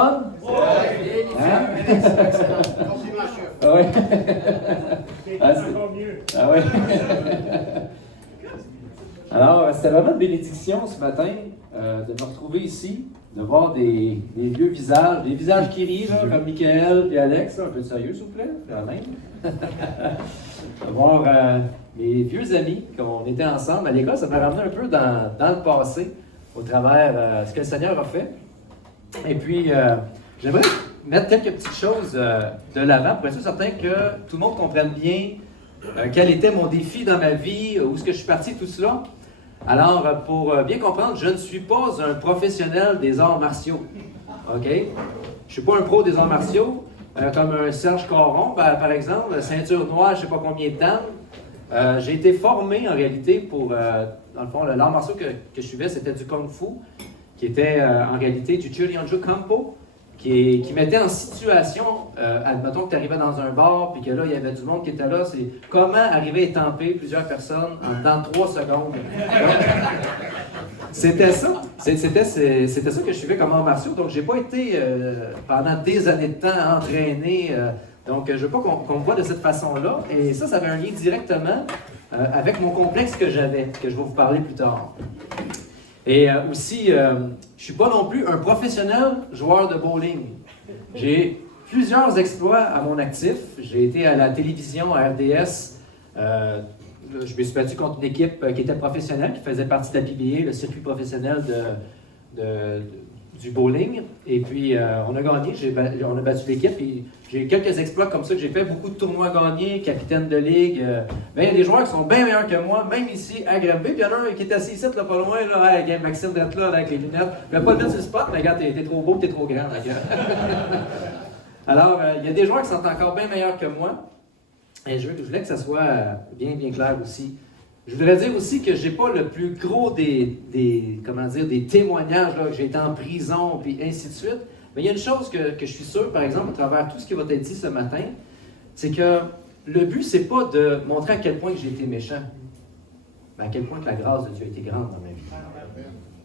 Hein? Ah oui. Encore mieux. Ah oui. Alors, c'était vraiment une bénédiction ce matin de me retrouver ici, de voir des vieux visages, des visages qui rient, là, comme Michael et Alex. Un peu de sérieux, s'il vous plaît, quand même. De voir mes vieux amis, qu'on était ensemble à l'école, ça m'a ramené un peu dans le passé, au travers ce que le Seigneur a fait. Et puis, j'aimerais mettre quelques petites choses de l'avant pour être certain que tout le monde comprenne bien quel était mon défi dans ma vie, où est-ce que je suis parti, tout cela. Alors, pour bien comprendre, je ne suis pas un professionnel des arts martiaux. OK? Je ne suis pas un pro des arts martiaux, comme un Serge Caron, par exemple, ceinture noire, je ne sais pas combien de temps. J'ai été formé, en réalité, pour, dans le fond, l'art martiaux que je suivais, c'était du Kung Fu, qui était en réalité du Julianju Kampo, qui mettait en situation, admettons que tu arrivais dans un bar, puis que là, il y avait du monde qui était là, c'est comment arriver à étamper plusieurs personnes dans 3 secondes. C'était ça. C'était ça que je suivais comme arts martiaux. Donc, j'ai pas été, pendant des années de temps, entraîné. Donc, je veux pas qu'on me voit de cette façon-là. Et ça avait un lien directement avec mon complexe que j'avais, que je vais vous parler plus tard. Et aussi, je ne suis pas non plus un professionnel joueur de bowling. J'ai plusieurs exploits à mon actif. J'ai été à la télévision, à RDS. Je me suis battu contre une équipe qui était professionnelle, qui faisait partie de la PBA, le circuit professionnel du bowling. Et puis, on a gagné, on a battu l'équipe. Et j'ai quelques exploits comme ça que j'ai fait, beaucoup de tournois gagnés, capitaine de ligue. Il y a des joueurs qui sont bien meilleurs que moi, même ici à Granby. Puis il y en a un qui est assis ici, là, pas loin, là, avec Maxime d'être là, avec les lunettes. Je ne vais pas le mettre sur le spot, mais regarde, t'es trop beau, t'es trop grand. Alors, il y a des joueurs qui sont encore bien meilleurs que moi. Et je voulais que ça soit bien clair aussi. Je voudrais dire aussi que je n'ai pas le plus gros des témoignages, là, que j'ai été en prison, puis ainsi de suite. Mais il y a une chose que je suis sûr, par exemple, à travers tout ce qui va être dit ce matin, c'est que le but, c'est pas de montrer à quel point que j'ai été méchant, mais à quel point que la grâce de Dieu a été grande dans ma vie.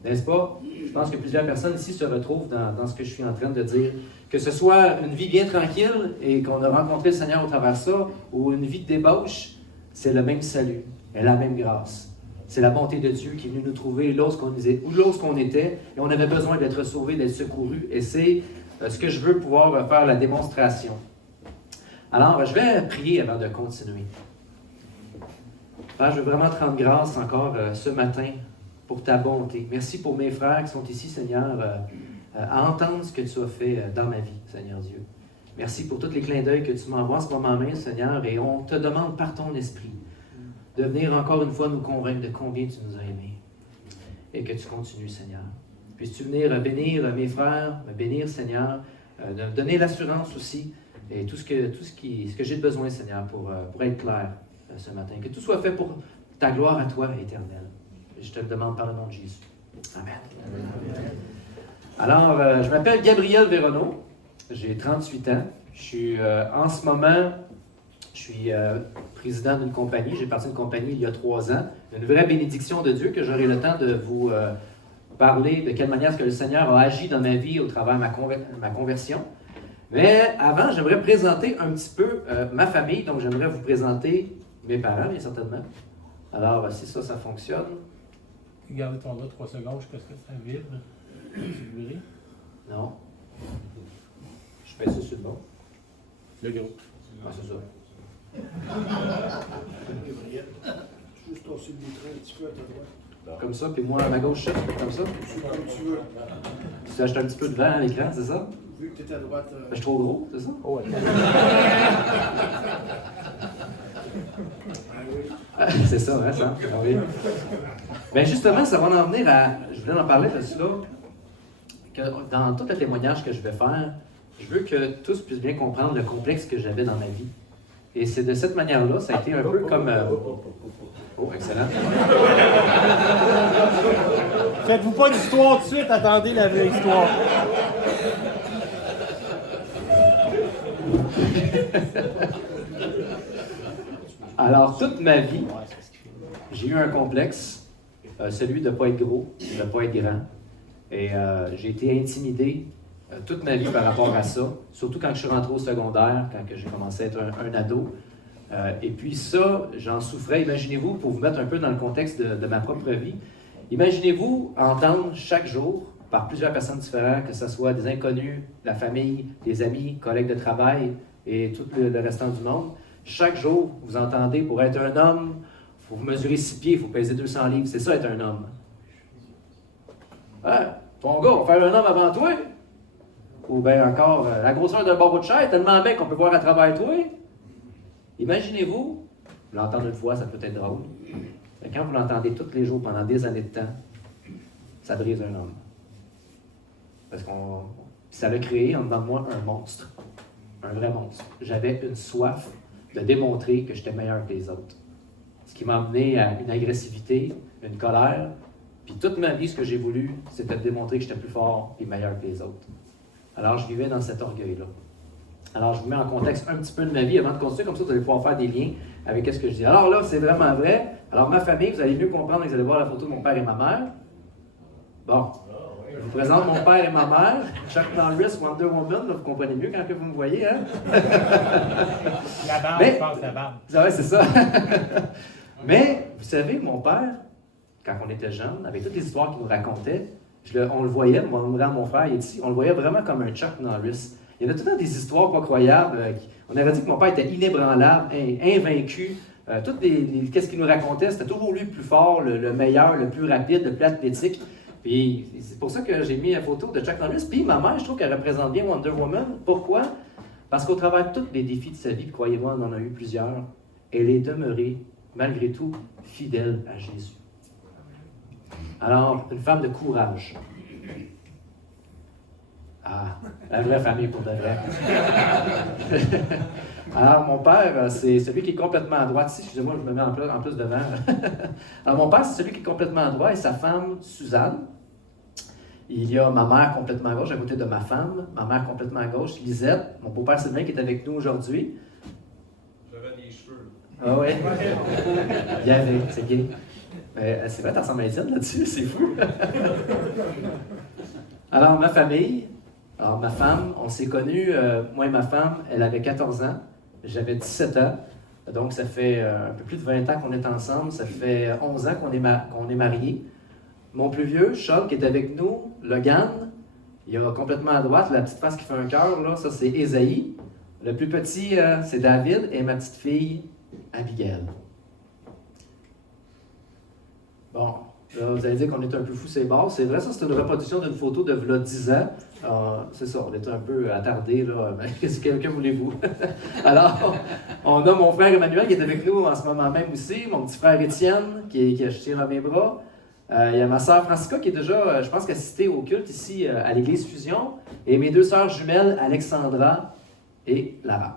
N'est-ce pas? Je pense que plusieurs personnes ici se retrouvent dans ce que je suis en train de dire. Que ce soit une vie bien tranquille et qu'on a rencontré le Seigneur au travers de ça, ou une vie de débauche, c'est le même salut et la même grâce. C'est la bonté de Dieu qui est venue nous trouver lorsqu'on était, et on avait besoin d'être sauvés, d'être secourus. Et c'est ce que je veux pouvoir faire la démonstration. Alors, je vais prier avant de continuer. Père, je veux vraiment te rendre grâce encore ce matin pour ta bonté. Merci pour mes frères qui sont ici, Seigneur, à entendre ce que tu as fait dans ma vie, Seigneur Dieu. Merci pour tous les clins d'œil que tu m'envoies en ce moment même, Seigneur, et on te demande par ton esprit de venir encore une fois nous convaincre de combien tu nous as aimés et que tu continues, Seigneur. Puisses-tu venir bénir mes frères, me bénir, Seigneur, de me donner l'assurance aussi et tout ce que j'ai besoin, Seigneur, pour être clair ce matin. Que tout soit fait pour ta gloire à toi, éternelle. Je te le demande par le nom de Jésus. Amen. Alors, je m'appelle Gabriel Véronneau, j'ai 38 ans. Je suis en ce moment, je suis président d'une compagnie. J'ai parti d'une compagnie il y a 3 ans. Une vraie bénédiction de Dieu que j'aurai le temps de vous parler de quelle manière est-ce que le Seigneur a agi dans ma vie au travers de ma conversion. Mais avant, j'aimerais présenter un petit peu ma famille. Donc, j'aimerais vous présenter mes parents, bien certainement. Alors, si ça fonctionne. Gardez ton gars 3 secondes jusqu'à ce que ça vibre. Non. Je fais ça sur le bon. Le gros. Ah, c'est ça. Juste tosser le bouton un petit peu à ta droite. Comme ça, puis moi à ma gauche, comme ça. Comme tu veux. Tu achètes un petit peu de vent à l'écran, c'est ça? Vu que tu es à droite. Je suis trop gros, c'est ça? Oh, ouais. C'est ça, hein, ça? Ah oui. Bien, justement, ça va en venir à. Je voulais en parler de cela. Que dans tout le témoignage que je vais faire, je veux que tous puissent bien comprendre le complexe que j'avais dans ma vie. Et c'est de cette manière-là, ça a été un peu comme... Oh, excellent. Faites-vous pas d'histoire tout de suite, attendez la vraie histoire. Alors, toute ma vie, j'ai eu un complexe, celui de ne pas être gros, de ne pas être grand. Et j'ai été intimidé toute ma vie par rapport à ça, surtout quand je suis rentré au secondaire, quand que j'ai commencé à être un ado. Et puis ça, j'en souffrais. Imaginez-vous, pour vous mettre un peu dans le contexte de ma propre vie, imaginez-vous entendre chaque jour, par plusieurs personnes différentes, que ce soit des inconnus, la famille, des amis, collègues de travail et tout le restant du monde, chaque jour, vous entendez, pour être un homme, il faut mesurer 6 pieds, il faut peser 200 livres. C'est ça, être un homme. Hein? Ton gars, on va faire un homme avant toi. Ou bien encore, la grosseur d'un barreau de chair est tellement belle qu'on peut voir à travers toi. Imaginez-vous, vous l'entendre une fois, ça peut être drôle. Mais quand vous l'entendez tous les jours pendant des années de temps, ça brise un homme. Parce que ça l'a créé en dedans de moi un monstre. Un vrai monstre. J'avais une soif de démontrer que j'étais meilleur que les autres. Ce qui m'a amené à une agressivité, une colère. Puis toute ma vie, ce que j'ai voulu, c'était de démontrer que j'étais plus fort et meilleur que les autres. Alors, je vivais dans cet orgueil-là. Alors, je vous mets en contexte un petit peu de ma vie avant de continuer, comme ça, vous allez pouvoir faire des liens avec ce que je dis. Alors là, c'est vraiment vrai. Alors, ma famille, vous allez mieux comprendre, vous allez voir la photo de mon père et ma mère. Bon, je vous présente mon père et ma mère. Chuck Norris, Wonder Woman, là, vous comprenez mieux quand que vous me voyez, hein? La barbe, Mais, je pense, la barbe. Ouais, c'est ça. Mais, vous savez, mon père, quand on était jeune, avec toutes les histoires qu'il nous racontait, on le voyait, mon frère il est ici, on le voyait vraiment comme un Chuck Norris. Il y avait tout le temps des histoires pas croyables. On avait dit que mon père était inébranlable, invaincu. Qu'est-ce qu'il nous racontait? C'était toujours lui le plus fort, le meilleur, le plus rapide, le plus athlétique. Puis c'est pour ça que j'ai mis la photo de Chuck Norris. Puis ma mère, je trouve qu'elle représente bien Wonder Woman. Pourquoi? Parce qu'au travers de tous les défis de sa vie, croyez-moi, on en a eu plusieurs, elle est demeurée, malgré tout, fidèle à Jésus. Alors, une femme de courage. Ah, la vraie famille pour de vrai. Alors, mon père, c'est celui qui est complètement à droite. Ici, excusez-moi, je me mets en plus devant. Alors, mon père, c'est celui qui est complètement à droite et sa femme, Suzanne. Il y a ma mère complètement à gauche, à côté de ma femme. Ma mère complètement à gauche, Lisette. Mon beau-père Sylvain qui est avec nous aujourd'hui. J'avais des cheveux. Ah ouais? Il y avait, c'est gay. C'est vrai, t'as ressembles à Étienne là-dessus, c'est fou. Alors, ma famille, alors ma femme, on s'est connus, moi et ma femme, elle avait 14 ans, j'avais 17 ans, donc ça fait un peu plus de 20 ans qu'on est ensemble, ça fait 11 ans qu'on est mariés. Mon plus vieux, Sean, qui est avec nous, Logan, il est complètement à droite, la petite face qui fait un cœur, là, ça c'est Ésaïe. Le plus petit, c'est David, et ma petite fille, Abigail. Bon, là, vous allez dire qu'on est un peu fou, c'est bon. C'est vrai, ça, c'est une reproduction d'une photo de v'là 10 ans. C'est ça, on est un peu attardés, là. Qu'est-ce que voulez-vous? Alors, on a mon frère Emmanuel qui est avec nous en ce moment même aussi, mon petit frère Étienne qui je tiens dans mes bras. Il y a ma sœur Francisca qui est déjà, je pense, assistée au culte ici à l'église Fusion. Et mes deux sœurs jumelles, Alexandra et Lara.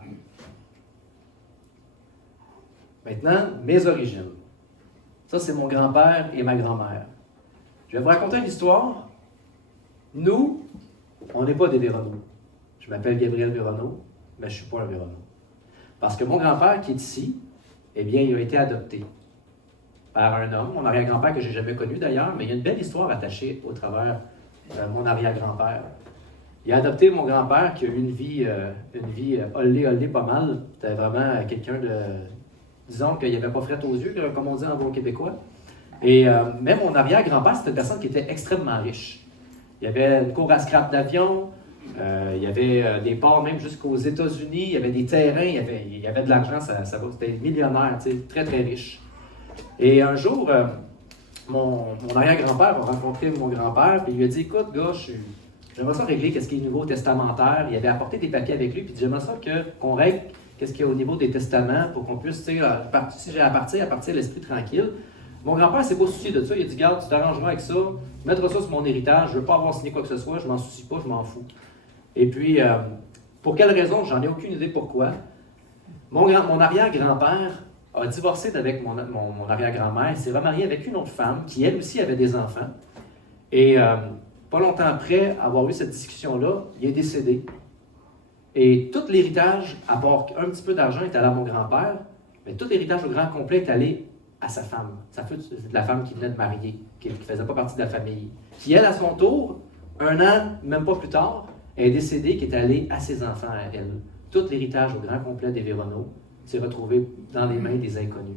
Maintenant, mes origines. Ça, c'est mon grand-père et ma grand-mère. Je vais vous raconter une histoire. Nous, on n'est pas des Véronneaux. Je m'appelle Gabriel Véronneau, mais je ne suis pas un Véronneau. Parce que mon grand-père qui est ici, eh bien, il a été adopté par un homme, mon arrière-grand-père que je n'ai jamais connu d'ailleurs, mais il y a une belle histoire attachée au travers de mon arrière-grand-père. Il a adopté mon grand-père qui a eu une vie olé pas mal. C'était vraiment quelqu'un de... Disons qu'il n'y avait pas fret aux yeux, comme on dit en bon québécois. Et même mon arrière-grand-père, c'était une personne qui était extrêmement riche. Il y avait une cour à scrap d'avion, il y avait des ports même jusqu'aux États-Unis, il y avait des terrains, il y avait de l'argent, c'était millionnaire, très très riche. Et un jour, mon arrière-grand-père a rencontré mon grand-père, puis il lui a dit, écoute, gars, j'aimerais ça régler qu'est-ce qui est niveau testamentaire. Il avait apporté des papiers avec lui, puis j'aimerais ça qu'on règle qu'est-ce qu'il y a au niveau des testaments pour qu'on puisse, si j'ai à partir l'esprit tranquille. Mon grand-père s'est pas soucié de ça. Il a dit, garde, tu t'arrangeras avec ça, tu mettras ça sur mon héritage, je ne veux pas avoir signé quoi que ce soit, je m'en soucie pas, je m'en fous. Et puis, pour quelle raison, j'en ai aucune idée pourquoi. Mon arrière-grand-père a divorcé avec mon arrière-grand-mère, s'est remarié avec une autre femme qui, elle aussi, avait des enfants. Et pas longtemps après avoir eu cette discussion-là, il est décédé. Et tout l'héritage, à part un petit peu d'argent, est allé à mon grand-père, mais tout l'héritage au grand complet est allé à sa femme. C'est la femme qui venait de marier, qui ne faisait pas partie de la famille. Qui, elle, à son tour, un an, même pas plus tard, est décédée, qui est allée à ses enfants à elle. Tout l'héritage au grand complet des Véronneaux s'est retrouvé dans les mains des inconnus.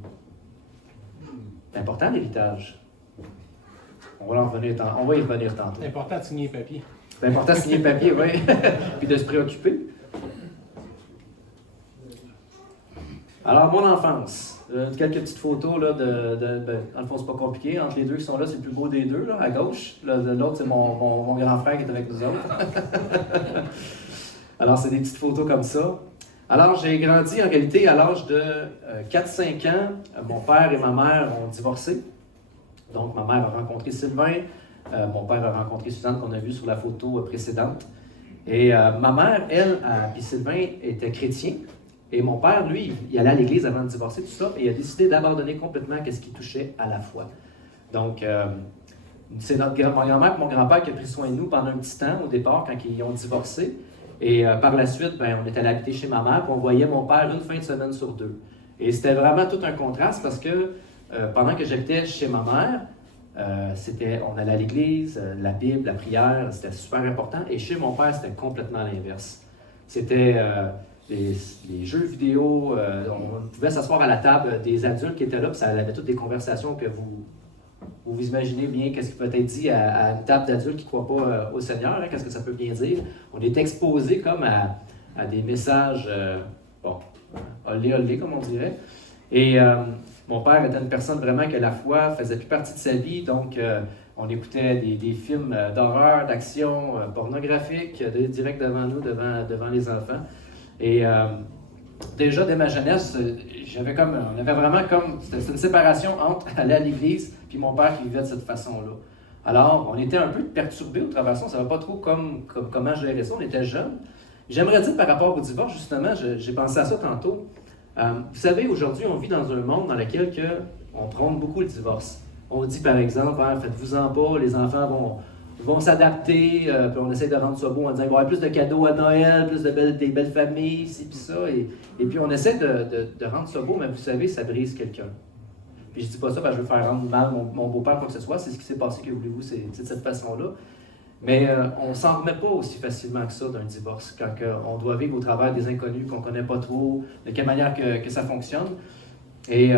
C'est important l'héritage. On va y revenir tantôt. C'est important de signer les papiers. C'est important de signer le papier, oui. Puis de se préoccuper. Alors, mon enfance. Quelques petites photos, là, dans le fond, c'est pas compliqué. Entre les deux qui sont là, c'est le plus beau des deux, là, à gauche. L'autre, c'est mon grand frère qui est avec nous autres. Alors, c'est des petites photos comme ça. Alors, j'ai grandi, en réalité, à l'âge de 4-5 ans. Mon père et ma mère ont divorcé. Donc, ma mère a rencontré Sylvain. Mon père a rencontré Suzanne, qu'on a vu sur la photo précédente. Et ma mère, elle, puis Sylvain, était chrétien. Et mon père, lui, il allait à l'église avant de divorcer, tout ça, et il a décidé d'abandonner complètement ce qui touchait à la foi. Donc, c'est mon grand-mère et mon grand-père qui a pris soin de nous pendant un petit temps, au départ, quand ils ont divorcé. Et par la suite, on était allé habiter chez ma mère, puis on voyait mon père une fin de semaine sur deux. Et c'était vraiment tout un contraste, parce que pendant que j'habitais chez ma mère, on allait à l'église, la Bible, la prière, c'était super important. Et chez mon père, c'était complètement l'inverse. C'était les jeux vidéo, on pouvait s'asseoir à la table des adultes qui étaient là, puis ça avait toutes des conversations que vous imaginez bien qu'est-ce qui peut être dit à une table d'adultes qui ne croient pas au Seigneur, hein, qu'est-ce que ça peut bien dire. On est exposé comme à des messages, olé, comme on dirait. Et mon père était une personne vraiment que la foi faisait plus partie de sa vie, donc on écoutait des films d'horreur, d'action, pornographiques, direct devant nous, devant les enfants. Et déjà, dès ma jeunesse, on avait vraiment c'était une séparation entre aller à l'église puis mon père qui vivait de cette façon-là. Alors, on était un peu perturbés au travers de ça, on ne savait pas trop comment gérer ça, on était jeunes. J'aimerais dire par rapport au divorce, justement, j'ai pensé à ça tantôt. Vous savez, aujourd'hui, on vit dans un monde dans lequel on prône beaucoup le divorce. On dit par exemple, faites-vous-en pas, les enfants vont s'adapter, puis on essaie de rendre ça beau en disant qu'il va y avoir plus de cadeaux à Noël, plus des belles familles, ci puis ça. Et puis on essaie de rendre ça beau, mais vous savez, ça brise quelqu'un. Puis je dis pas ça parce que je veux faire rendre mal mon beau-père, quoi que ce soit, c'est ce qui s'est passé, que voulez-vous, c'est de cette façon-là. Mais on s'en remet pas aussi facilement que ça d'un divorce, quand on doit vivre au travers des inconnus qu'on connaît pas trop, de quelle manière que ça fonctionne. Et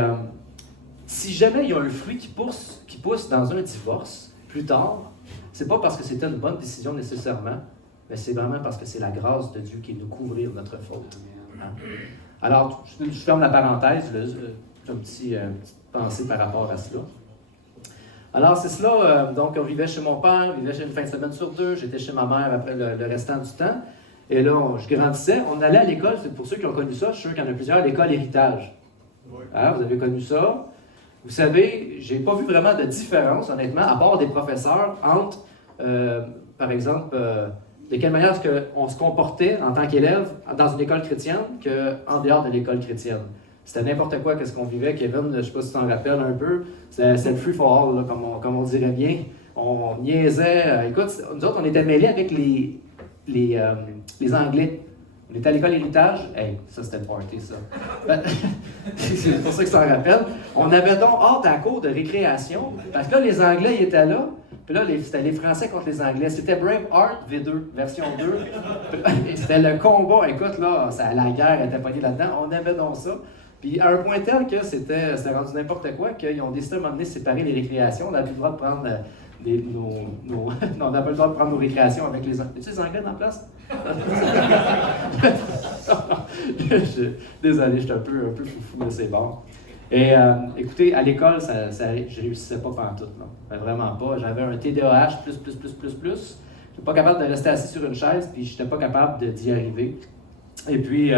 si jamais il y a un fruit qui pousse dans un divorce, plus tard, c'est pas parce que c'était une bonne décision nécessairement, mais c'est vraiment parce que c'est la grâce de Dieu qui est de nous couvrir notre faute. Hein? Alors, je ferme la parenthèse, une petite pensée par rapport à cela. Alors, c'est cela. Donc, on vivait chez mon père, on vivait chez une fin de semaine sur deux. J'étais chez ma mère après le restant du temps. Et là, je grandissais. On allait à l'école, c'est pour ceux qui ont connu ça, je suis sûr qu'il y en a plusieurs, l'école héritage. Oui. Hein, vous avez connu ça. Vous savez, j'ai pas vu vraiment de différence, honnêtement, à part des professeurs, entre, par exemple, de quelle manière est-ce qu'on se comportait en tant qu'élève dans une école chrétienne qu'en dehors de l'école chrétienne. C'était n'importe quoi qu'est-ce qu'on vivait. Kevin, je ne sais pas si tu t'en rappelles un peu, c'était le free for all, là, comme on dirait bien. On niaisait. Écoute, nous autres, on était mêlés avec les Anglais. On était à l'école héritage. Hey, ça, c'était le party, ça. C'est pour ça que ça s'en rappelle. On avait donc hâte à la cour de récréation, parce que là, les Anglais, ils étaient là. Puis là, c'était les Français contre les Anglais. C'était Braveheart V2, version 2. C'était le combat. Écoute, là, la guerre était pognée là-dedans. On avait donc ça. Puis à un point tel que c'était rendu n'importe quoi, qu'ils ont décidé à un moment donné de séparer les récréations. On n'avait plus le droit de prendre non, on n'avait pas le droit de prendre nos récréations avec les Anglais. Tu sais, les Anglais en place? Désolé, j'étais un peu foufou, mais c'est bon. Et écoutez, à l'école, je réussissais pas pantoute, non. Vraiment pas. J'avais un TDAH plus. Je n'étais pas capable de rester assis sur une chaise, puis je n'étais pas capable d'y arriver. Et puis,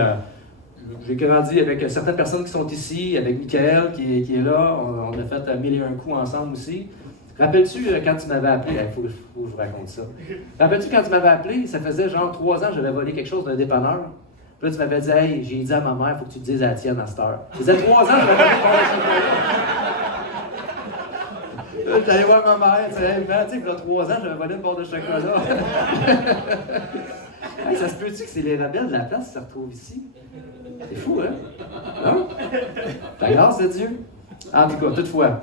j'ai grandi avec certaines personnes qui sont ici, avec Michael qui est là. On a fait 1001 coups ensemble aussi. Rappelles-tu quand tu m'avais appelé? Il faut que je vous raconte ça. Rappelles-tu quand tu m'avais appelé? Ça faisait genre 3 ans que j'avais volé quelque chose d'un dépanneur. Puis là, tu m'avais dit, hey, j'ai dit à ma mère, il faut que tu te dises à la tienne à cette heure. Ça faisait 3 ans que j'avais volé une barre de chocolat. J'allais voir ma mère, tu sais, il y a 3 ans, j'avais volé une barre de chocolat. Hey, ça se peut-tu que c'est les rebelles de la place qui se retrouvent ici? C'est fou, hein? Non? La grâce de Dieu. En tout cas, toutefois.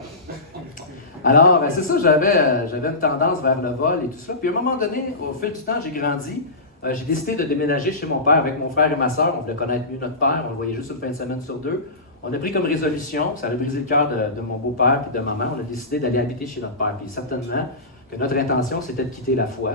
Alors, c'est ça, j'avais une tendance vers le vol et tout ça. Puis à un moment donné, au fil du temps, j'ai grandi. j'ai décidé de déménager chez mon père avec mon frère et ma soeur. On voulait connaître mieux notre père, on le voyait juste une fin de semaine sur deux. On a pris comme résolution, ça a brisé le cœur de mon beau-père et de maman, on a décidé d'aller habiter chez notre père. Puis certainement que notre intention, c'était de quitter la foi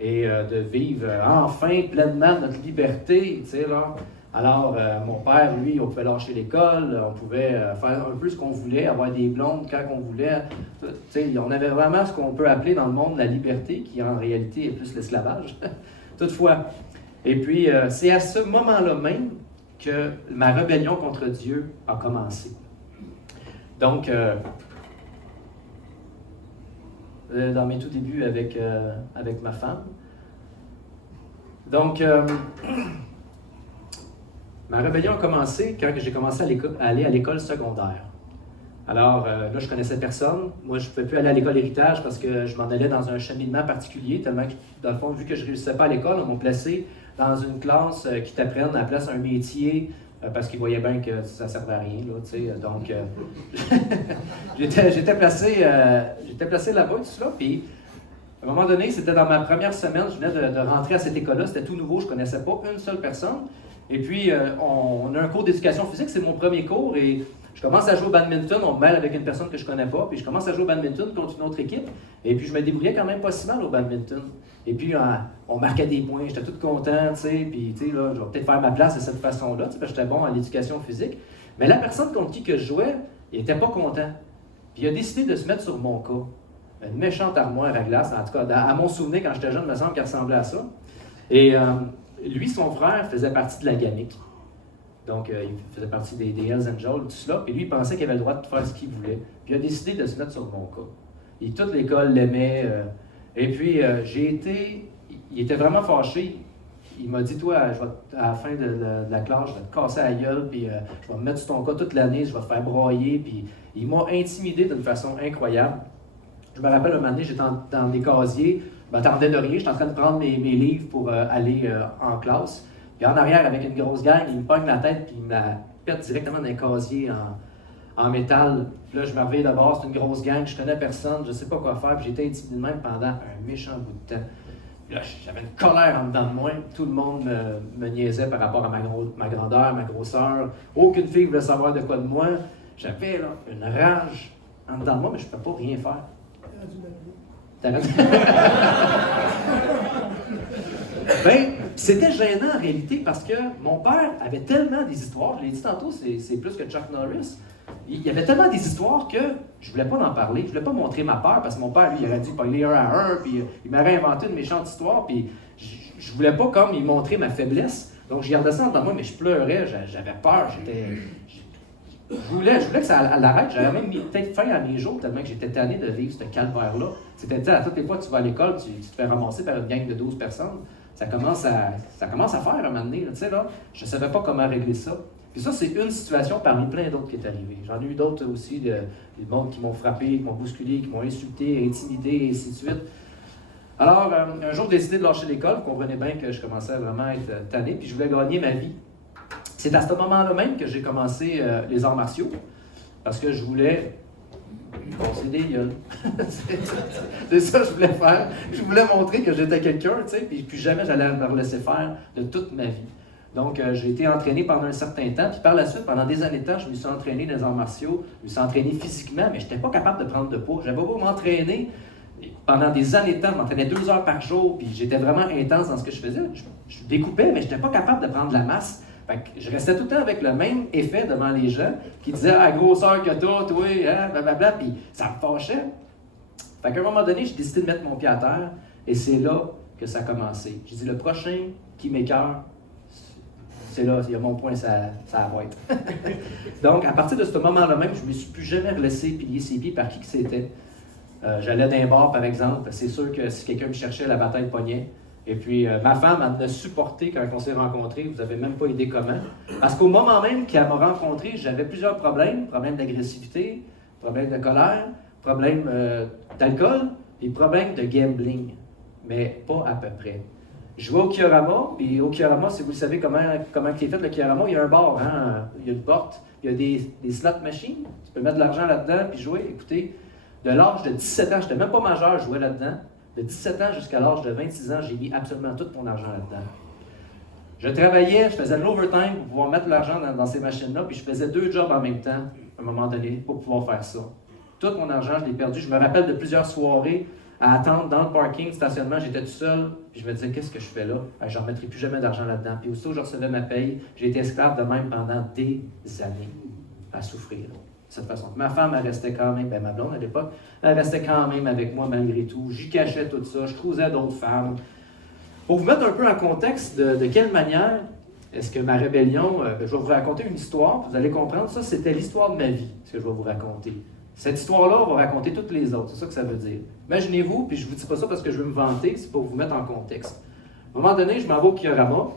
et de vivre enfin pleinement notre liberté, tu sais, là. Alors, mon père, lui, on pouvait lâcher l'école, on pouvait faire un peu ce qu'on voulait, avoir des blondes quand on voulait. Tu sais, on avait vraiment ce qu'on peut appeler dans le monde la liberté, qui en réalité est plus l'esclavage. Toutefois, et puis, c'est à ce moment-là même que ma rébellion contre Dieu a commencé. Donc, dans mes tout débuts avec ma femme. Donc, ma rébellion a commencé quand j'ai commencé à aller à l'école secondaire. Alors, là, je connaissais personne. Moi, je ne pouvais plus aller à l'école héritage parce que je m'en allais dans un cheminement particulier, tellement que, dans le fond, vu que je ne réussissais pas à l'école, on m'a placé dans une classe qui t'apprenne à la place un métier parce qu'ils voyaient bien que ça ne servait à rien, là, tu sais. Donc, j'étais placé là-bas, tout ça. Puis, à un moment donné, c'était dans ma première semaine, je venais de rentrer à cette école-là, c'était tout nouveau, je ne connaissais pas une seule personne. Et puis, on a un cours d'éducation physique, c'est mon premier cours, et je commence à jouer au badminton, on me mêle avec une personne que je ne connais pas, puis je commence à jouer au badminton contre une autre équipe, et puis je me débrouillais quand même pas si mal au badminton. Et puis, on marquait des points, j'étais tout content, tu sais, puis tu sais, là, je vais peut-être faire ma place de cette façon-là, tu sais, parce que j'étais bon à l'éducation physique. Mais la personne contre qui que je jouais, il n'était pas content. Puis il a décidé de se mettre sur mon cas. Une méchante armoire à glace, en tout cas, à mon souvenir, quand j'étais jeune, il me semble qu'elle ressemblait à ça. Et lui, son frère, faisait partie de la gamique. Donc, il faisait partie des Hells Angels, tout cela. Puis lui, il pensait qu'il avait le droit de faire ce qu'il voulait. Puis il a décidé de se mettre sur mon cas. Et toute l'école l'aimait. Et puis, il était vraiment fâché. Il m'a dit, toi, à la fin de la classe, je vais te casser la gueule, puis je vais me mettre sur ton cas toute l'année, je vais te faire broyer. Puis il m'a intimidé d'une façon incroyable. Je me rappelle, un moment donné, j'étais dans des casiers, je m'attendais de rien, j'étais en train de prendre mes livres pour aller en classe. Puis en arrière, avec une grosse gang, il me pogne la tête, puis il me la pète directement dans un casier en métal. Puis là, je me réveille d'abord, c'est une grosse gang, je connais personne, je ne sais pas quoi faire, puis j'étais intimidé de même pendant un méchant bout de temps. Puis là, j'avais une colère en dedans de moi, tout le monde me niaisait par rapport à ma grandeur, ma grosseur. Aucune fille voulait savoir de quoi de moi. J'avais là, une rage en dedans de moi, mais je ne pouvais pas rien faire. Ben, c'était gênant en réalité parce que mon père avait tellement des histoires, je l'ai dit tantôt, c'est plus que Chuck Norris. Il y avait tellement des histoires que je ne voulais pas en parler, je ne voulais pas montrer ma peur parce que mon père, lui, il aurait dit pogner un à un, puis il m'aurait inventé une méchante histoire, puis je ne voulais pas comme il montrer ma faiblesse. Donc je gardais ça dans moi, mais je pleurais, j'avais peur, je voulais que ça l'arrête. J'avais même mis peut-être fin à mes jours tellement que j'étais tanné de vivre ce calvaire-là. C'était à toutes les fois que tu vas à l'école, tu te fais ramasser par une gang de 12 personnes. Ça commence à faire à un moment donné. Tu sais, là, je ne savais pas comment régler ça. Puis ça, c'est une situation parmi plein d'autres qui est arrivée. J'en ai eu d'autres aussi, des mondes qui m'ont frappé, qui m'ont bousculé, qui m'ont insulté, intimidé, et ainsi de suite. Alors, un jour, j'ai décidé de lâcher l'école. Vous comprenez bien que je commençais à vraiment être tanné, puis je voulais gagner ma vie. C'est à ce moment-là même que j'ai commencé les arts martiaux, parce que je voulais casser des gueules. C'est ça que je voulais faire. Je voulais montrer que j'étais quelqu'un, tu sais, puis plus jamais j'allais me laisser faire de toute ma vie. Donc, j'ai été entraîné pendant un certain temps, puis par la suite, pendant des années de temps, je me suis entraîné dans les arts martiaux, je me suis entraîné physiquement, mais je n'étais pas capable de prendre de poids. J'avais beau m'entraîner pendant des années de temps, je m'entraînais 2 heures par jour, puis j'étais vraiment intense dans ce que je faisais. Je découpais, mais je n'étais pas capable de prendre la masse. Fait que je restais tout le temps avec le même effet devant les gens qui disaient « Ah, grosseur que toi, hein, blablabla », puis ça me fâchait. Fait qu'à un moment donné, j'ai décidé de mettre mon pied à terre, et c'est là que ça a commencé. J'ai dit « Le prochain qui m'écœure, c'est là, il y a mon point, ça va être. » Donc, à partir de ce moment-là même, je ne me suis plus jamais laissé pilier ses pieds par qui que c'était. J'allais d'un bar, par exemple, c'est sûr que si quelqu'un me cherchait, la bataille pognait. Et puis, ma femme, elle m'a supporté quand on s'est rencontrés. Vous n'avez même pas idée comment. Parce qu'au moment même qu'elle m'a rencontré, j'avais plusieurs problèmes. Problèmes d'agressivité, problèmes de colère, problèmes d'alcool et problèmes de gambling. Mais pas à peu près. Je jouais au Kiorama, et au Kiorama, si vous savez comment c'est fait le Kiorama, il y a un bar, hein? Il y a une porte, il y a des slot machines. Tu peux mettre de l'argent là-dedans puis jouer. Écoutez, de l'âge de 17 ans, je n'étais même pas majeur, je jouais là-dedans. De 17 ans jusqu'à l'âge de 26 ans, j'ai mis absolument tout mon argent là-dedans. Je travaillais, je faisais de l'overtime pour pouvoir mettre l'argent dans ces machines-là, puis je faisais 2 jobs en même temps, à un moment donné, pour pouvoir faire ça. Tout mon argent, je l'ai perdu. Je me rappelle de plusieurs soirées à attendre dans le parking, stationnement, j'étais tout seul, puis je me disais, qu'est-ce que je fais là? Je ne remettrai plus jamais d'argent là-dedans. Puis aussitôt, je recevais ma paye, j'ai été esclave de même pendant des années à souffrir de cette façon. Ma femme, elle restait quand même, ma blonde à l'époque, elle restait quand même avec moi malgré tout. J'y cachais tout ça, je croisais d'autres femmes. Pour vous mettre un peu en contexte de quelle manière est-ce que ma rébellion, je vais vous raconter une histoire, vous allez comprendre, ça c'était l'histoire de ma vie, ce que je vais vous raconter. Cette histoire-là, on va raconter toutes les autres, c'est ça que ça veut dire. Imaginez-vous, puis je ne vous dis pas ça parce que je veux me vanter, c'est pour vous mettre en contexte. À un moment donné, je m'en vais au Kiorama,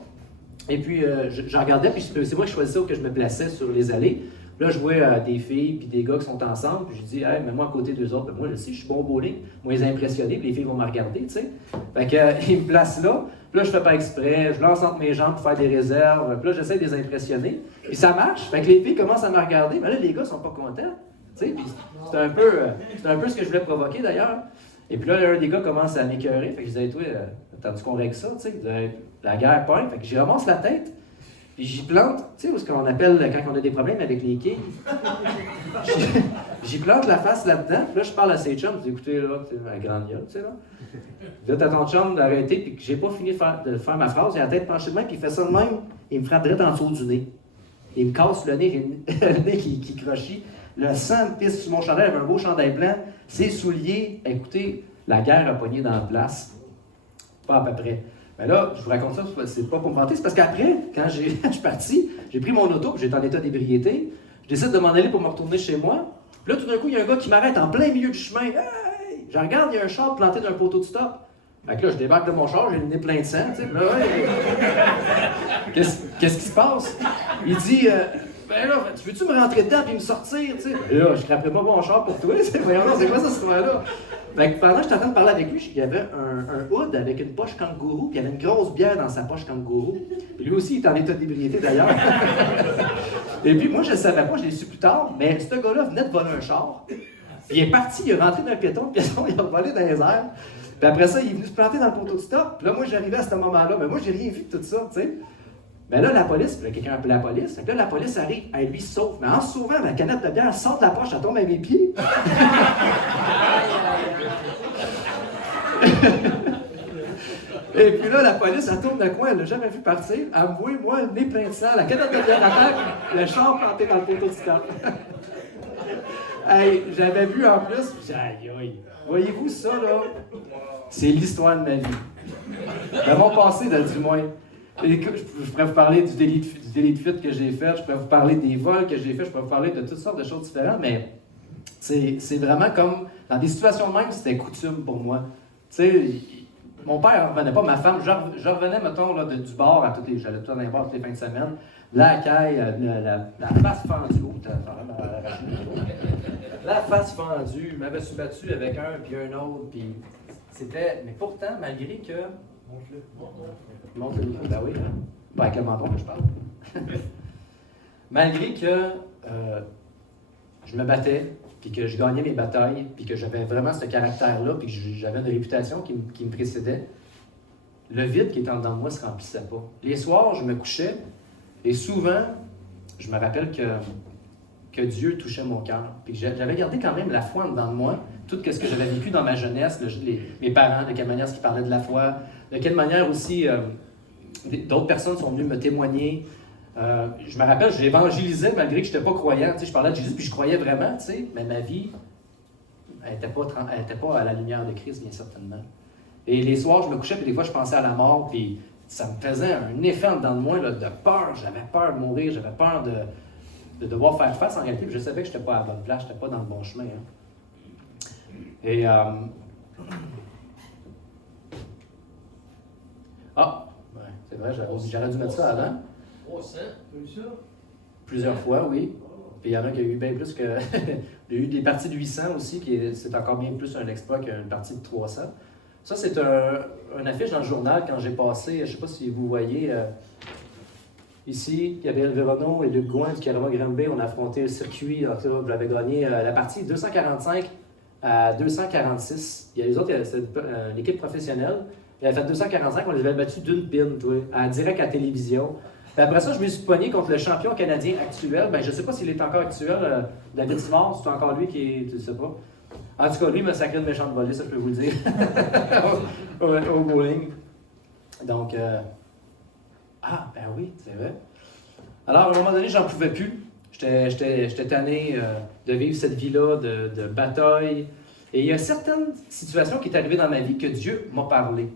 et puis je regardais, puis c'est moi qui choisissais où que je me plaçais sur les allées. Là, je vois des filles puis des gars qui sont ensemble, puis je dis, hey, mets-moi à côté d'eux autres. Ben, moi, je sais, je suis bon au bowling. Moi, ils impressionnés, puis les filles vont me regarder, tu sais. Fait que, ils me placent là. Puis là, je fais pas exprès, je lance entre mes jambes pour faire des réserves. Puis là, j'essaie de les impressionner. Puis ça marche. Fait que les filles commencent à me regarder. Mais là, les gars sont pas contents, tu sais. Puis c'est un peu ce que je voulais provoquer, d'ailleurs. Et puis là, un des gars commence à m'écœurer. Fait que je disais, toi, t'as-tu qu'on règle ça, tu sais? La guerre pointe. Fait que j'y ramasse la tête. Puis j'y plante, tu sais, où ce qu'on appelle quand on a des problèmes avec les quilles. J'y plante la face là-dedans, puis là, je parle à ses chums, je dis, écoutez, là, c'est la grande gueule, tu sais, là. Là, t'as ton chum d'arrêter, puis que j'ai pas fini de faire ma phrase, il a la tête penchée de main, puis il fait ça de même, il me frappe direct en dessous du nez. Il me casse le nez, le nez qui crochit. Le sang me pisse sur mon chandail, j'avais un beau chandail blanc, ses souliers, écoutez, la guerre a pogné dans la place. Pas à peu près. Mais là, je vous raconte ça, c'est pas pour me vanter, c'est parce qu'après, quand je suis parti, j'ai pris mon auto, puis j'étais en état d'ébriété, je décide de m'en aller pour me retourner chez moi. Puis là, tout d'un coup, il y a un gars qui m'arrête en plein milieu du chemin. Hey! Je regarde, il y a un char planté d'un poteau de stop. Fait que là, je débarque de mon char, j'ai le nez plein de sang, tu sais. Là, ouais. Qu'est-ce qui se passe? Il dit, ben là, tu veux-tu me rentrer dedans puis me sortir, tu sais? Là, je craperais pas mon char pour toi, tu sais. Voyons, c'est quoi cette histoire-là? Fait que pendant que j'étais en train de parler avec lui, il y avait un hood avec une poche kangourou, puis il y avait une grosse bière dans sa poche kangourou. Puis lui aussi, il est en état d'ébriété d'ailleurs. Et puis moi, je ne savais pas, je l'ai su plus tard, mais ce gars-là venait de voler un char. Puis il est parti, il est rentré dans le piéton, il a volé dans les airs. Puis après ça, il est venu se planter dans le poteau de stop. Puis là, moi, j'arrivais à ce moment-là, mais moi, j'ai rien vu de tout ça, tu sais. Mais là, la police, quelqu'un appelle la police. Fait que là, la police arrive, elle lui sauve. Mais en se sauvant, la canette de bière sort de la poche, elle tombe à mes pieds. Et puis là, la police, elle tourne de coin, elle l'a jamais vu partir. Elle me voit, moi, le nez plein de sang, la canette de bière à terre, le char planté dans le poteau de stop. Hey, j'avais vu en plus, puis aïe aïe. Voyez-vous ça, là? C'est l'histoire de ma vie. De mon passé, du moins. Je pourrais vous parler du délit de fuite que j'ai fait, je pourrais vous parler des vols que j'ai fait, je pourrais vous parler de toutes sortes de choses différentes, mais c'est vraiment comme, dans des situations de même, c'était coutume pour moi. Tu sais, mon père ne revenait pas, ma femme, je revenais, mettons, là, du bar, j'allais tout dans les bars toutes les fins de semaine, la caille, la face fendue, la face fendue, je m'avais battu avec un, puis un autre, puis c'était, mais pourtant, malgré que... Montre le micro, ben oui, hein? Pas avec le menton que je parle. Malgré que je me battais, puis que je gagnais mes batailles, puis que j'avais vraiment ce caractère-là, puis que j'avais une réputation qui me précédait, le vide qui était en dedans de moi ne se remplissait pas. Les soirs, je me couchais, et souvent, je me rappelle que Dieu touchait mon cœur. Puis j'avais gardé quand même la foi en dedans de moi, tout ce que j'avais vécu dans ma jeunesse, mes parents, de quelle manière ils parlaient de la foi, de quelle manière aussi d'autres personnes sont venues me témoigner. Je me rappelle, j'évangélisais malgré que je n'étais pas croyant. Tu sais, je parlais de Jésus, puis je croyais vraiment, tu sais, mais ma vie, elle n'était pas à la lumière de Christ, bien certainement. Et les soirs, je me couchais, puis des fois, je pensais à la mort, puis ça me faisait un effet en dedans de moi là, de peur. J'avais peur de mourir, j'avais peur de devoir faire face en réalité, puis je savais que je n'étais pas à la bonne place, je n'étais pas dans le bon chemin. Hein. Et... ouais, c'est vrai, j'aurais dû mettre ça avant. 300, t'as eu ça? Plusieurs fois, oui. Puis il y en a qui a eu bien plus que... il y a eu des parties de 800 aussi, c'est encore bien plus un exploit qu'une partie de 300. Ça, c'est un affiche dans le journal quand j'ai passé, je ne sais pas si vous voyez, ici, Gabriel Véronneau et Luc Gouin du Carama Granby, on a affronté le circuit, alors que j'avais gagné la partie 245 à 246. Il y a les autres, c'est une équipe professionnelle. Il avait fait 245, on les avait battus d'une pine, toi, direct à la télévision. Puis après ça, je me suis pogné contre le champion canadien actuel. Ben, je ne sais pas s'il est encore actuel. David Simard, c'est encore lui qui est. Tu ne sais pas. En tout cas, lui, il m'a sacré une méchante volée, ça, je peux vous le dire. au bowling. Donc, ah, ben oui, c'est vrai. Alors, à un moment donné, j'en pouvais plus. J'étais tanné de vivre cette vie-là, de bataille. Et il y a certaines situations qui sont arrivées dans ma vie que Dieu m'a parlé.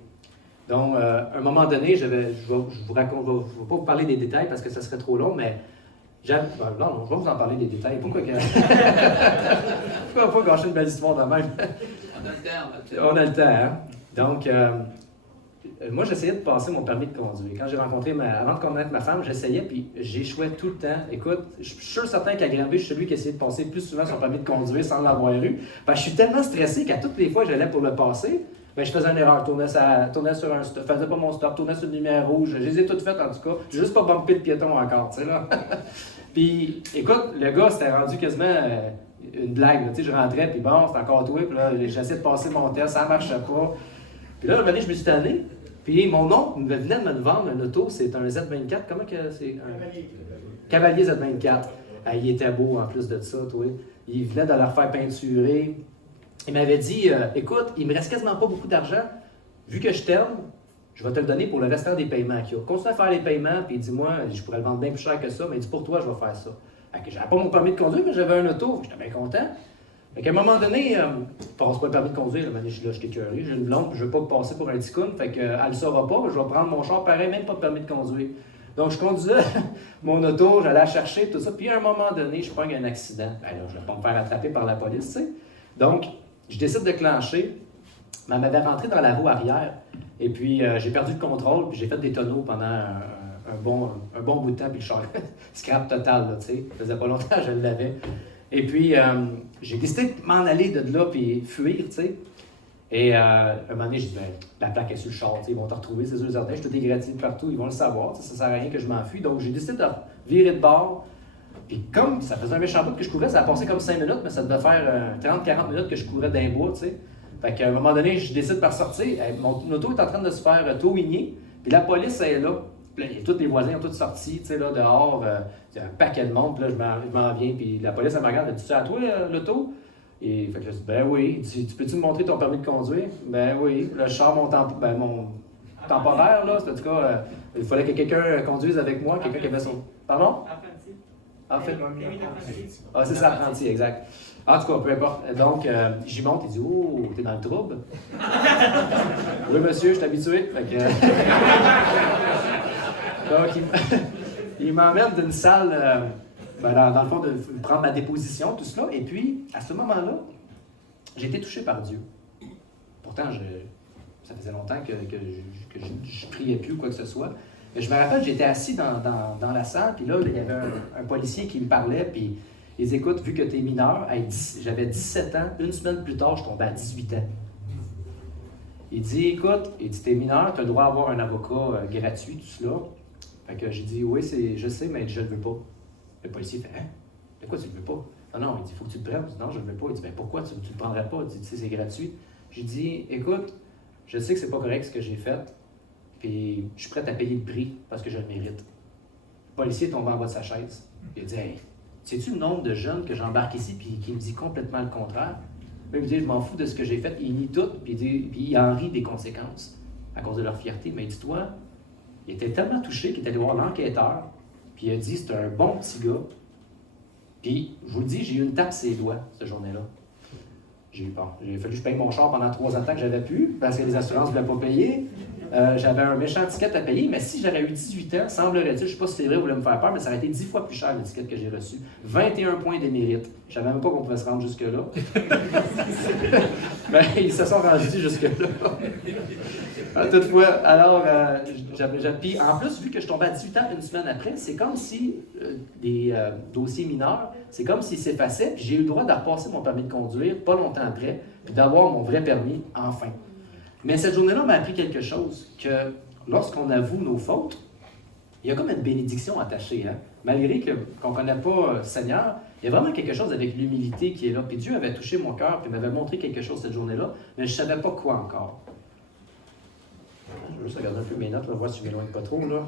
Donc, à un moment donné, je vais vous raconter, je ne vais pas vous parler des détails parce que ça serait trop long, mais non, je vais vous en parler des détails. Pourquoi que... Je ne vais pas gâcher une belle histoire de même. On a le temps, hein? Donc, moi, j'essayais de passer mon permis de conduire. Quand j'ai rencontré, avant de connaître ma femme, j'essayais, puis j'échouais tout le temps. Écoute, je suis sûr certain qu'à Granby, je suis celui qui essayait de passer plus souvent son permis de conduire sans l'avoir eu. Je suis tellement stressé qu'à toutes les fois que j'allais pour le passer, je faisais une erreur, tournais sur un stop, faisais pas mon stop, tournais sur une lumière rouge. Je les ai toutes faites en tout cas. J'ai juste pas bumpé le piéton encore, tu sais là. Puis, écoute, le gars, c'était rendu quasiment une blague. Tu sais, je rentrais, puis bon, c'était encore toi, puis là, j'essayais de passer mon test, ça marchait pas. Puis là, je me suis tanné. Puis mon oncle venait de me vendre un auto, c'est un Z24. Comment que c'est? Cavalier Z24. Il était beau en plus de ça, toi. Il venait de la refaire peinturer. Il m'avait dit, écoute, il me reste quasiment pas beaucoup d'argent. Vu que je t'aime, je vais te le donner pour le restant des paiements qu'il y a. Continue à faire les paiements, puis dis-moi, je pourrais le vendre bien plus cher que ça, mais dis pour toi, je vais faire ça. J'avais pas mon permis de conduire, mais j'avais un auto. J'étais bien content. Fait qu'à un moment donné, passe pas le permis de conduire, je suis là, je t'écœuré, j'ai une blonde, je veux pas passer pour un ticoun, fait qu'elle le saura pas, je vais prendre mon char pareil, même pas de permis de conduire. Donc je conduisais mon auto, j'allais la chercher, tout ça, puis à un moment donné, je pogne un accident. Ben là, je vais pas me faire attraper par la police, tu sais. Donc, je décide de clencher, mais elle m'avait rentré dans la roue arrière, et puis j'ai perdu le contrôle, puis j'ai fait des tonneaux pendant un bon bout de temps, puis le char, scrap total, là, tu sais. Ça faisait pas longtemps que je l'avais. Et puis, j'ai décidé de m'en aller de là puis fuir, tu sais. Et un moment donné, j'ai dit, ben, la plaque est sur le char, ils vont te retrouver, c'est sûr, certain. Je suis tout égratigné de partout, ils vont le savoir, ça sert à rien que je m'enfuis. Donc, j'ai décidé de virer de bord. Puis, comme ça faisait un méchant bout que je courais, ça a passé comme 5 minutes, mais ça devait faire 30-40 minutes que je courais dans les bois, tu sais. Fait qu'à un moment donné, je décide de sortir. Mon auto est en train de se faire towigner, puis la police est là. Puis là, tous les voisins ont tous sorti, tu sais, là, dehors. Il y a un paquet de monde, puis là, je m'en viens, puis la police, elle me regarde, elle dit, c'est à toi, l'auto? Et fait que je dis, ben oui. Il dit, tu peux-tu me montrer ton permis de conduire? Ben oui. Là, je sors mon temporaire, là. En tout cas, il fallait que quelqu'un conduise avec moi, quelqu'un qui avait son. Pardon? Apprenti. Ah, c'est ça, apprenti, exact. En tout cas, peu importe. Donc, j'y monte, il dit, oh, t'es dans le trouble? Oui, monsieur, je suis habitué. Fait que. Donc, il m'emmène d'une salle, dans le fond, de prendre ma déposition, tout cela. Et puis, à ce moment-là, j'ai été touché par Dieu. Pourtant, ça faisait longtemps que je ne priais plus ou quoi que ce soit. Mais je me rappelle, j'étais assis dans la salle, puis là, il y avait un policier qui me parlait, puis il dit, écoute, vu que tu es mineur, j'avais 17 ans, une semaine plus tard, je tombais à 18 ans. Il dit, écoute, t'es mineur, tu as le droit d'avoir un avocat gratuit, tout cela. Fait que j'ai dit, oui, je sais, mais je ne le veux pas. Le policier fait, hein? De quoi tu ne le veux pas? Non, il dit, il faut que tu le prennes. Je dis, non, je ne le veux pas. Il dit, ben pourquoi tu ne le prendrais pas? Il dit, tu sais, c'est gratuit. J'ai dit, écoute, je sais que c'est pas correct ce que j'ai fait, puis je suis prêt à payer le prix parce que je le mérite. Le policier est tombé en bas de sa chaise. Il a dit, hey, sais-tu le nombre de jeunes que j'embarque ici, puis qui me dit complètement le contraire? Il me dit, je m'en fous de ce que j'ai fait. Il nie tout, puis il en rit des conséquences à cause de leur fierté. Mais dis-toi, il était tellement touché qu'il est allé voir l'enquêteur, puis il a dit, c'est un bon petit gars. Puis, je vous le dis, j'ai eu une tape sur les doigts, cette journée-là. J'ai fallu que je paye mon char pendant 3 ans de temps que j'avais pu, parce que les assurances ne voulaient pas payer. J'avais un méchant ticket à payer, mais si j'aurais eu 18 ans, semblerait-il, je ne sais pas si c'est vrai, vous voulez me faire peur, mais ça aurait été 10 fois plus cher le ticket que j'ai reçu. 21 points d'émérite. Je ne savais même pas qu'on pouvait se rendre jusque-là. Mais ils se sont rendus jusque-là. Toutefois, alors, puis en plus, vu que je tombais à 18 ans une semaine après, c'est comme si des dossiers mineurs, c'est comme s'ils s'effaçaient, puis j'ai eu le droit de repasser mon permis de conduire pas longtemps après, puis d'avoir mon vrai permis enfin. Mais cette journée-là m'a appris quelque chose, que lorsqu'on avoue nos fautes, il y a comme une bénédiction attachée. Hein? Malgré qu'on ne connaît pas le Seigneur, Il y a vraiment quelque chose avec l'humilité qui est là. Puis Dieu avait touché mon cœur, puis m'avait montré quelque chose cette journée-là, mais je ne savais pas quoi encore. Je vais juste regarder un peu mes notes, là, voir si je m'éloigne pas trop, là.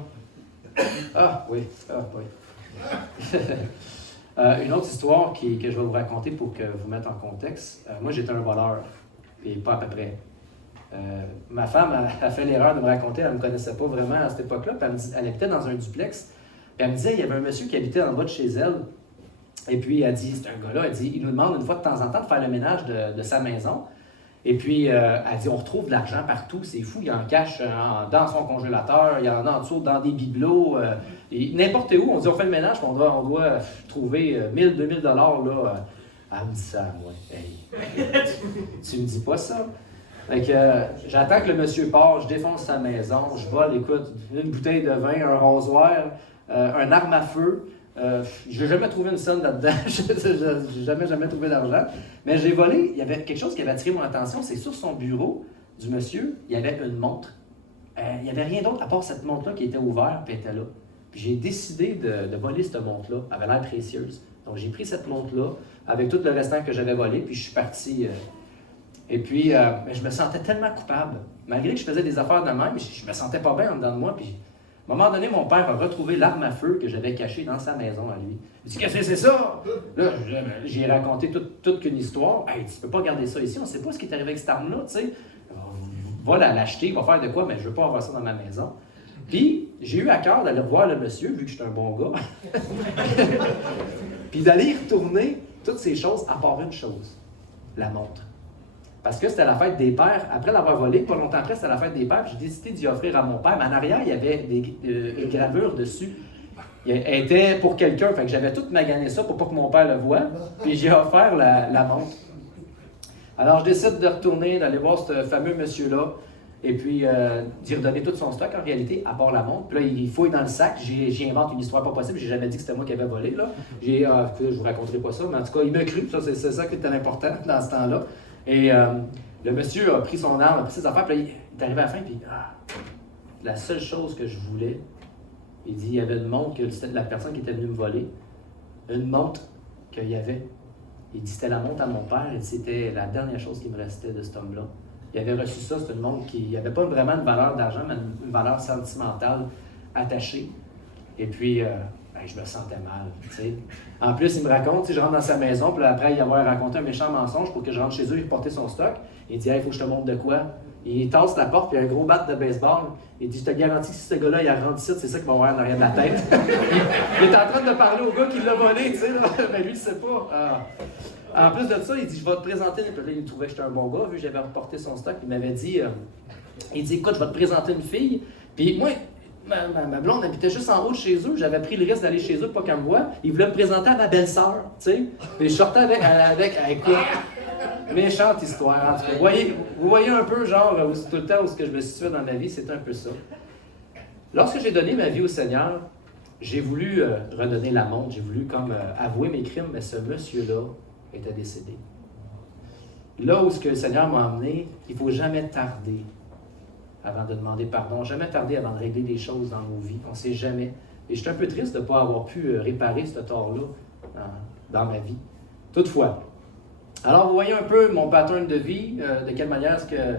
Ah, oui. Une autre histoire que je vais vous raconter pour que vous mettre en contexte. Moi, j'étais un voleur, et pas à peu près. Ma femme a fait l'erreur de me raconter, elle ne me connaissait pas vraiment à cette époque-là, puis elle habitait dans un duplex, puis elle me disait, il y avait un monsieur qui habitait en bas de chez elle, et puis elle dit, c'est un gars-là, elle dit, il nous demande une fois de temps en temps de faire le ménage de sa maison, et puis elle dit, on retrouve de l'argent partout, c'est fou, il en cache dans son congélateur, il y en a en dessous, dans des bibelots, n'importe où, on dit, on fait le ménage, puis on doit trouver 1000, 2000 $ là. Elle me dit ça à moi, hey, tu me dis pas ça? Fait que j'attends que le monsieur part, je défonce sa maison, je vole, écoute, une bouteille de vin, un rasoir, un arme à feu. Je n'ai jamais trouvé une scène là-dedans, je n'ai jamais trouvé d'argent. Mais j'ai volé, il y avait quelque chose qui avait attiré mon attention, c'est sur son bureau du monsieur, il y avait une montre. Il n'y avait rien d'autre à part cette montre-là qui était ouverte et était là. Puis j'ai décidé de voler cette montre-là, elle avait l'air précieuse. Donc j'ai pris cette montre-là avec tout le restant que j'avais volé, puis je suis parti. Et puis, je me sentais tellement coupable. Malgré que je faisais des affaires de même, je me sentais pas bien en dedans de moi. Puis, à un moment donné, mon père a retrouvé l'arme à feu que j'avais cachée dans sa maison à lui. Il dit, qu'est-ce que c'est ça? Là, j'ai raconté toute qu'une histoire. Hey, tu peux pas garder ça ici, on sait pas ce qui est arrivé avec cette arme-là, tu sais. Va l'acheter, va faire de quoi, mais je veux pas avoir ça dans ma maison. Puis, j'ai eu à cœur d'aller revoir le monsieur, vu que je suis un bon gars. Puis d'aller y retourner toutes ces choses, à part une chose, la montre. Parce que c'était la fête des pères. Après l'avoir volé, pas longtemps après, c'était la fête des pères. J'ai décidé d'y offrir à mon père. Mais en arrière, il y avait des gravures dessus. Elle était pour quelqu'un. Fait que j'avais tout magané ça pour pas que mon père le voie. Puis j'ai offert la montre. Alors, je décide de retourner, d'aller voir ce fameux monsieur-là. Et puis, d'y redonner tout son stock, en réalité, à part la montre. Puis là, il fouille dans le sac. J'y invente une histoire pas possible. J'ai jamais dit que c'était moi qui avais volé, là. Je vous raconterai pas ça. Mais en tout cas, il m'a cru. Ça, c'est ça qui était important dans ce temps-là. Et le monsieur a pris son arme, a pris ses affaires, puis là, il est arrivé à la fin, puis la seule chose que je voulais, il dit, il y avait une montre, que c'était la personne qui était venue me voler, une montre qu'il y avait. Il dit, c'était la montre à mon père, et c'était la dernière chose qui me restait de cet homme-là. Il avait reçu ça, c'est une montre qui n'avait pas vraiment une valeur d'argent, mais une valeur sentimentale attachée. Et puis, je me sentais mal, tu sais. En plus, il me raconte, je rentre dans sa maison, puis après y avoir raconté un méchant mensonge pour que je rentre chez eux et porter son stock. Il dit, hey, il faut que je te montre de quoi. Il tasse la porte, puis il y a un gros bat de baseball. Il dit, je te garantis que si ce gars-là, il a rendu ici, c'est ça qu'il va avoir en arrière de la tête. Il est en train de parler au gars qui l'a volé, tu sais, mais lui, il ne sait pas. En plus de ça, il dit, je vais te présenter, puis là, il trouvait que j'étais un bon gars, vu que j'avais reporté son stock. Il m'avait dit, écoute, je vais te présenter une fille. Puis moi, ma blonde habitait juste en haut de chez eux. J'avais pris le risque d'aller chez eux pour pas qu'elle me voie. Il voulait me présenter à ma belle-sœur, tu sais. Et je sortais avec quoi? Méchante histoire, en tout cas. Vous voyez un peu, genre, tout le temps où je me situais dans ma vie, c'était un peu ça. Lorsque j'ai donné ma vie au Seigneur, j'ai voulu redonner la montre, j'ai voulu comme avouer mes crimes, mais ce monsieur-là était décédé. Là où ce que le Seigneur m'a emmené, il ne faut jamais tarder avant de demander pardon, jamais tarder avant de régler des choses dans nos vies. On ne sait jamais. Et je suis un peu triste de ne pas avoir pu réparer ce tort-là dans ma vie. Toutefois, alors vous voyez un peu mon pattern de vie, de quelle manière est-ce que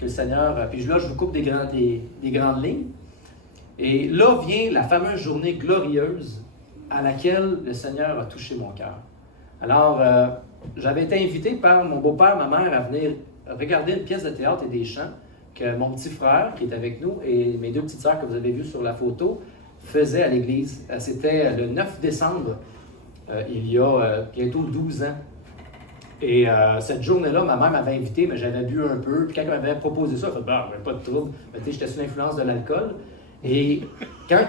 le Seigneur... Puis là, je vous coupe des grandes lignes. Et là vient la fameuse journée glorieuse à laquelle le Seigneur a touché mon cœur. Alors, j'avais été invité par mon beau-père, ma mère, à venir regarder une pièce de théâtre et des chants que mon petit frère, qui est avec nous, et mes deux petites sœurs que vous avez vues sur la photo, faisaient à l'église. C'était le 9 décembre, il y a bientôt 12 ans. Et cette journée-là, ma mère m'avait invité, mais j'avais bu un peu. Puis quand elle m'avait proposé ça, elle fait « pas de trouble ». J'étais sous l'influence de l'alcool. Et quand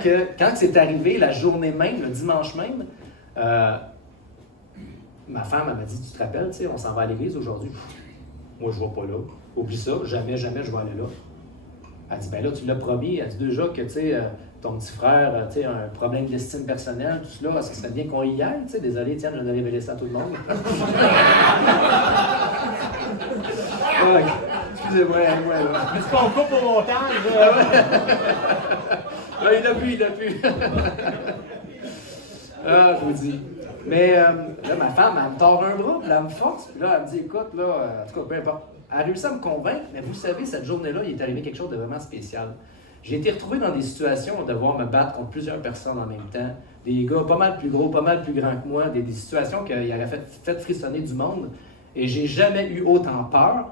c'est arrivé, la journée même, le dimanche même, ma femme m'a dit, tu te rappelles, on s'en va à l'église aujourd'hui. Moi, je ne vais pas là. Oublie ça, jamais je vais aller là. Elle dit, ben là, tu l'as promis. Elle dit déjà que, ton petit frère, a un problème d'estime personnelle, tout cela, ça serait bien qu'on y aille, Désolé, Étienne, je viens de révéler ça à tout le monde. Ouais, excusez-moi, là. Mais c'est qu'on coupe au montage. Il l'a pu. Je vous dis. Mais là, ma femme, elle me tord un bras, puis là, elle me force, puis là, elle me dit, écoute, là, en tout cas, peu importe. Elle a réussi à me convaincre, mais vous savez, cette journée-là, il est arrivé quelque chose de vraiment spécial. J'ai été retrouvé dans des situations de devoir me battre contre plusieurs personnes en même temps. Des gars pas mal plus gros, pas mal plus grands que moi, des situations qui auraient fait frissonner du monde. Et j'ai jamais eu autant peur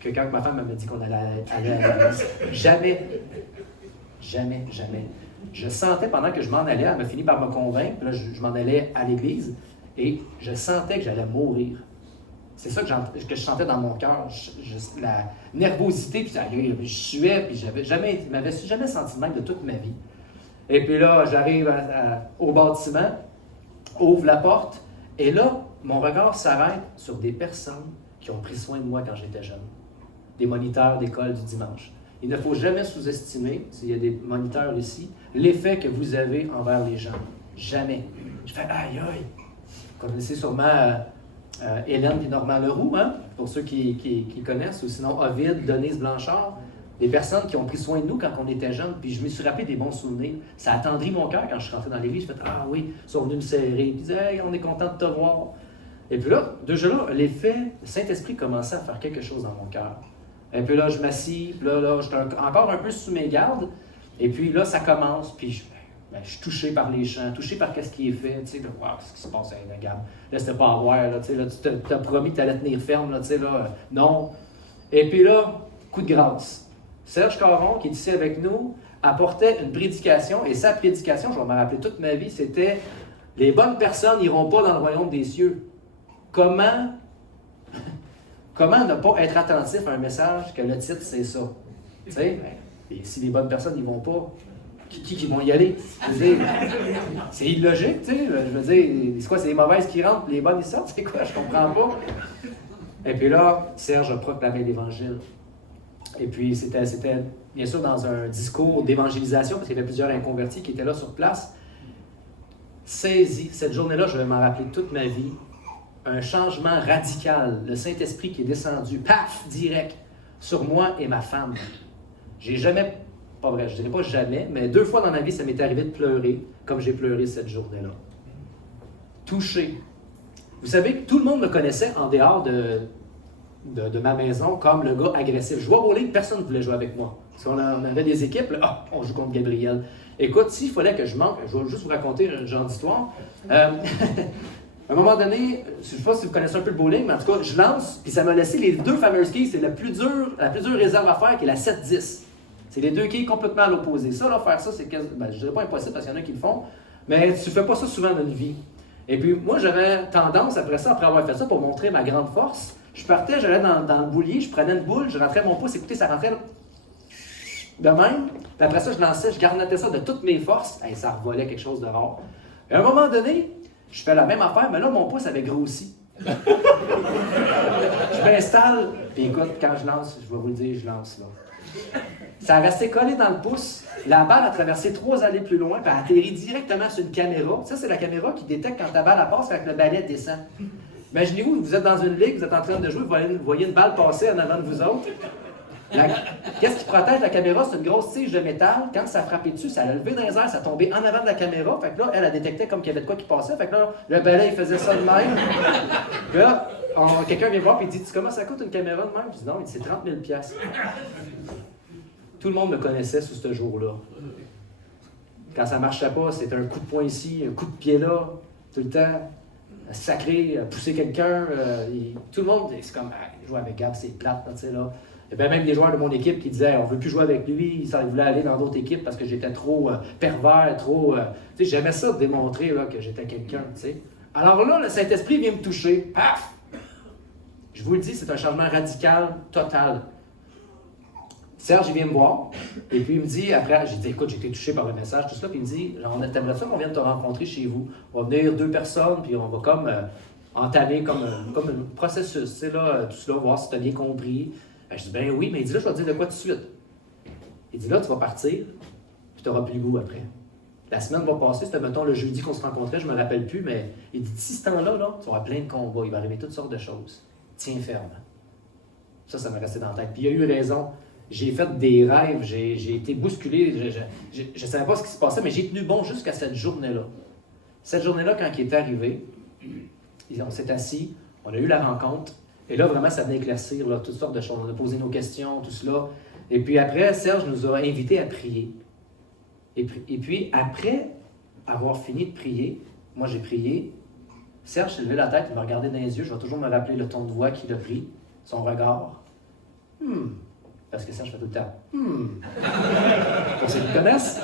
que quand ma femme m'a dit qu'on allait aller à l'église. Jamais. Jamais, jamais. Je sentais pendant que je m'en allais, elle m'a fini par me convaincre, puis là, je m'en allais à l'église, et je sentais que j'allais mourir. C'est ça que je sentais dans mon cœur, la nervosité, puis je suais, puis je m'avais jamais senti de même de toute ma vie. Et puis là, j'arrive au bâtiment, ouvre la porte, et là, mon regard s'arrête sur des personnes qui ont pris soin de moi quand j'étais jeune. Des moniteurs d'école du dimanche. Il ne faut jamais sous-estimer, s'il y a des moniteurs ici, l'effet que vous avez envers les gens. Jamais. Je fais aïe aïe. Vous connaissez sûrement Hélène et Normand Leroux, hein? Pour ceux qui connaissent, ou sinon Ovid, Denise Blanchard. Des personnes qui ont pris soin de nous quand on était jeunes, puis je me suis rappelé des bons souvenirs. Ça a attendri mon cœur quand je suis rentré dans l'église. Je fais ah oui, ils sont venus me serrer, puis ils disaient hey, on est content de te voir. Et puis là, déjà là, l'effet, le Saint-Esprit commençait à faire quelque chose dans mon cœur. Et puis là, je m'assis, puis là, j'étais encore un peu sous mes gardes. Et puis là, ça commence, puis je suis touché par les chants, touché par ce qui est fait, tu sais, de voir ce qui se passe avec la gamme. Là, c'était pas à voir, là, tu sais, là, tu t'as promis que tu allais tenir ferme, là, tu sais, là, non. Et puis là, coup de grâce. Serge Caron, qui est ici avec nous, apportait une prédication, et sa prédication, je vais m'en rappeler toute ma vie, c'était « Les bonnes personnes n'iront pas dans le royaume des cieux ». Comment ne pas être attentif à un message que le titre, c'est ça? Tu sais, et si les bonnes personnes n'y vont pas, qui vont y aller? Je veux dire, c'est illogique, tu sais. Je veux dire, c'est quoi, c'est les mauvaises qui rentrent, les bonnes, ils sortent? C'est quoi? Je comprends pas. Et puis là, Serge a proclamé l'Évangile. Et puis, c'était bien sûr dans un discours d'évangélisation, parce qu'il y avait plusieurs inconvertis qui étaient là sur place. Saisi, cette journée-là, je vais m'en rappeler toute ma vie. Un changement radical, le Saint-Esprit qui est descendu, paf, direct, sur moi et ma femme. J'ai jamais, pas vrai, je dirais pas jamais, mais 2 fois dans ma vie, ça m'est arrivé de pleurer, comme j'ai pleuré cette journée-là. Touché. Vous savez que tout le monde me connaissait en dehors de ma maison comme le gars agressif. Je jouais au bowling, personne ne voulait jouer avec moi. Parce qu'on avait des équipes, là, on joue contre Gabriel. Écoute, s'il fallait que je manque, je vais juste vous raconter un genre d'histoire. À un moment donné, je ne sais pas si vous connaissez un peu le bowling, mais en tout cas, je lance, puis ça m'a laissé les 2 fameuses quilles. C'est la plus dure réserve à faire, qui est la 7-10. C'est les 2 quilles complètement à l'opposé. Ça, là, faire ça, c'est je ne dirais pas impossible parce qu'il y en a qui le font, mais tu ne fais pas ça souvent dans une vie. Et puis, moi, j'avais tendance, après ça, après avoir fait ça, pour montrer ma grande force, je partais, j'allais dans le boulier, je prenais une boule, je rentrais mon pouce, écoutez, ça rentrait là, de même. Puis après ça, je lançais, je garnotais ça de toutes mes forces, et ça revolait quelque chose de rare. Et à un moment donné, je fais la même affaire, mais là, mon pouce avait grossi. Je m'installe, puis écoute, quand je lance, je vais vous le dire, je lance là. Ça a resté collé dans le pouce. La balle a traversé 3 allées plus loin, puis a atterri directement sur une caméra. Ça, c'est la caméra qui détecte quand ta balle passe, quand le balai descend. Imaginez-vous, vous êtes dans une ligue, vous êtes en train de jouer, vous voyez une balle passer en avant de vous autres. Qu'est-ce qui protège la caméra? C'est une grosse tige de métal. Quand ça frappait dessus, ça a levé dans les airs, ça tombait en avant de la caméra. Fait que là, elle a détecté comme qu'il y avait de quoi qui passait. Fait que là, le balai, il faisait ça de même. Puis là, quelqu'un vient voir et il dit « Tu sais comment ça coûte une caméra de même? » Je dis « Non, il dit, c'est 30 000 $. Tout le monde me connaissait sous ce jour-là. Quand ça ne marchait pas, c'était un coup de poing ici, un coup de pied là, tout le temps. Sacré, pousser quelqu'un. Tout le monde, c'est comme jouer avec Gab, c'est plate, tu sais là. Il y avait même des joueurs de mon équipe qui disaient on ne veut plus jouer avec lui, ils voulaient aller dans d'autres équipes parce que j'étais trop pervers, trop. Tu sais, j'aimais ça de démontrer là, que j'étais quelqu'un, tu sais. Alors là, le Saint-Esprit vient me toucher. Paf! Je vous le dis, c'est un changement radical, total. Serge, il vient me voir, et puis il me dit, après, j'ai dit, écoute, j'ai été touché par le message, tout ça, puis il me dit, t'aimerais ça qu'on vienne te rencontrer chez vous? On va venir 2 personnes, puis on va comme entamer comme un processus, tu sais, là, tout cela, voir si tu as bien compris. Je dis, ben oui, mais il dit, là, je vais te dire de quoi tout de suite. Il dit, là, tu vas partir, puis tu n'auras plus le goût après. La semaine va passer, c'était, mettons, le jeudi qu'on se rencontrait, je ne me rappelle plus, mais il dit, d'ici ce temps-là, là, tu vas avoir plein de combats, il va arriver toutes sortes de choses. Tiens ferme. Ça m'est resté dans la tête. Puis il a eu raison. J'ai fait des rêves, j'ai été bousculé, je ne savais pas ce qui se passait, mais j'ai tenu bon jusqu'à cette journée-là. Cette journée-là, quand il est arrivé, on s'est assis, on a eu la rencontre, et là, vraiment, ça venait éclaircir là, toutes sortes de choses. On a posé nos questions, tout cela. Et puis après, Serge nous a invités à prier. Et puis, après avoir fini de prier, moi j'ai prié, Serge s'est levé la tête, il m'a regardé dans les yeux, je vais toujours me rappeler le ton de voix qu'il a pris, son regard. Parce que Serge fait tout le temps. Pour ceux qui le connaissent.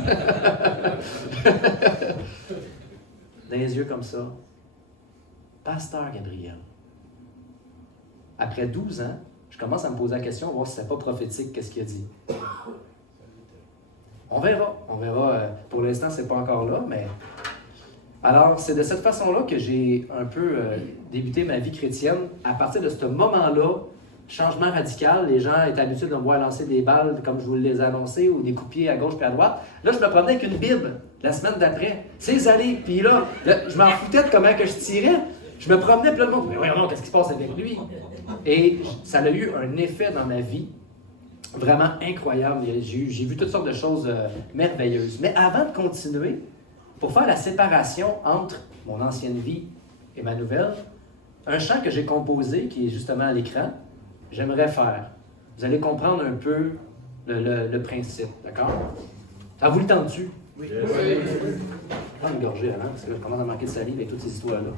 Dans les yeux comme ça. Pasteur Gabriel. Après 12 ans, je commence à me poser la question, voir si c'est pas prophétique, qu'est-ce qu'il a dit. On verra. Pour l'instant, c'est pas encore là, mais... Alors, c'est de cette façon-là que j'ai un peu débuté ma vie chrétienne. À partir de ce moment-là, changement radical, les gens étaient habitués de me voir lancer des balles, comme je vous les ai annoncés, ou des coups de pied à gauche puis à droite. Là, je me promenais avec une Bible, la semaine d'après. C'est allé. Puis là, je m'en foutais de comment que je tirais. Je me promenais, puis là, le monde, mais voyons, qu'est-ce qui se passe avec lui? Et ça a eu un effet dans ma vie vraiment incroyable. J'ai vu toutes sortes de choses merveilleuses. Mais avant de continuer, pour faire la séparation entre mon ancienne vie et ma nouvelle, un chant que j'ai composé, qui est justement à l'écran, j'aimerais faire. Vous allez comprendre un peu le principe, d'accord? Ça vous le tente-tu? Oui. Prends une gorgée avant, parce que là, je commence à manquer de salive avec toutes ces histoires-là.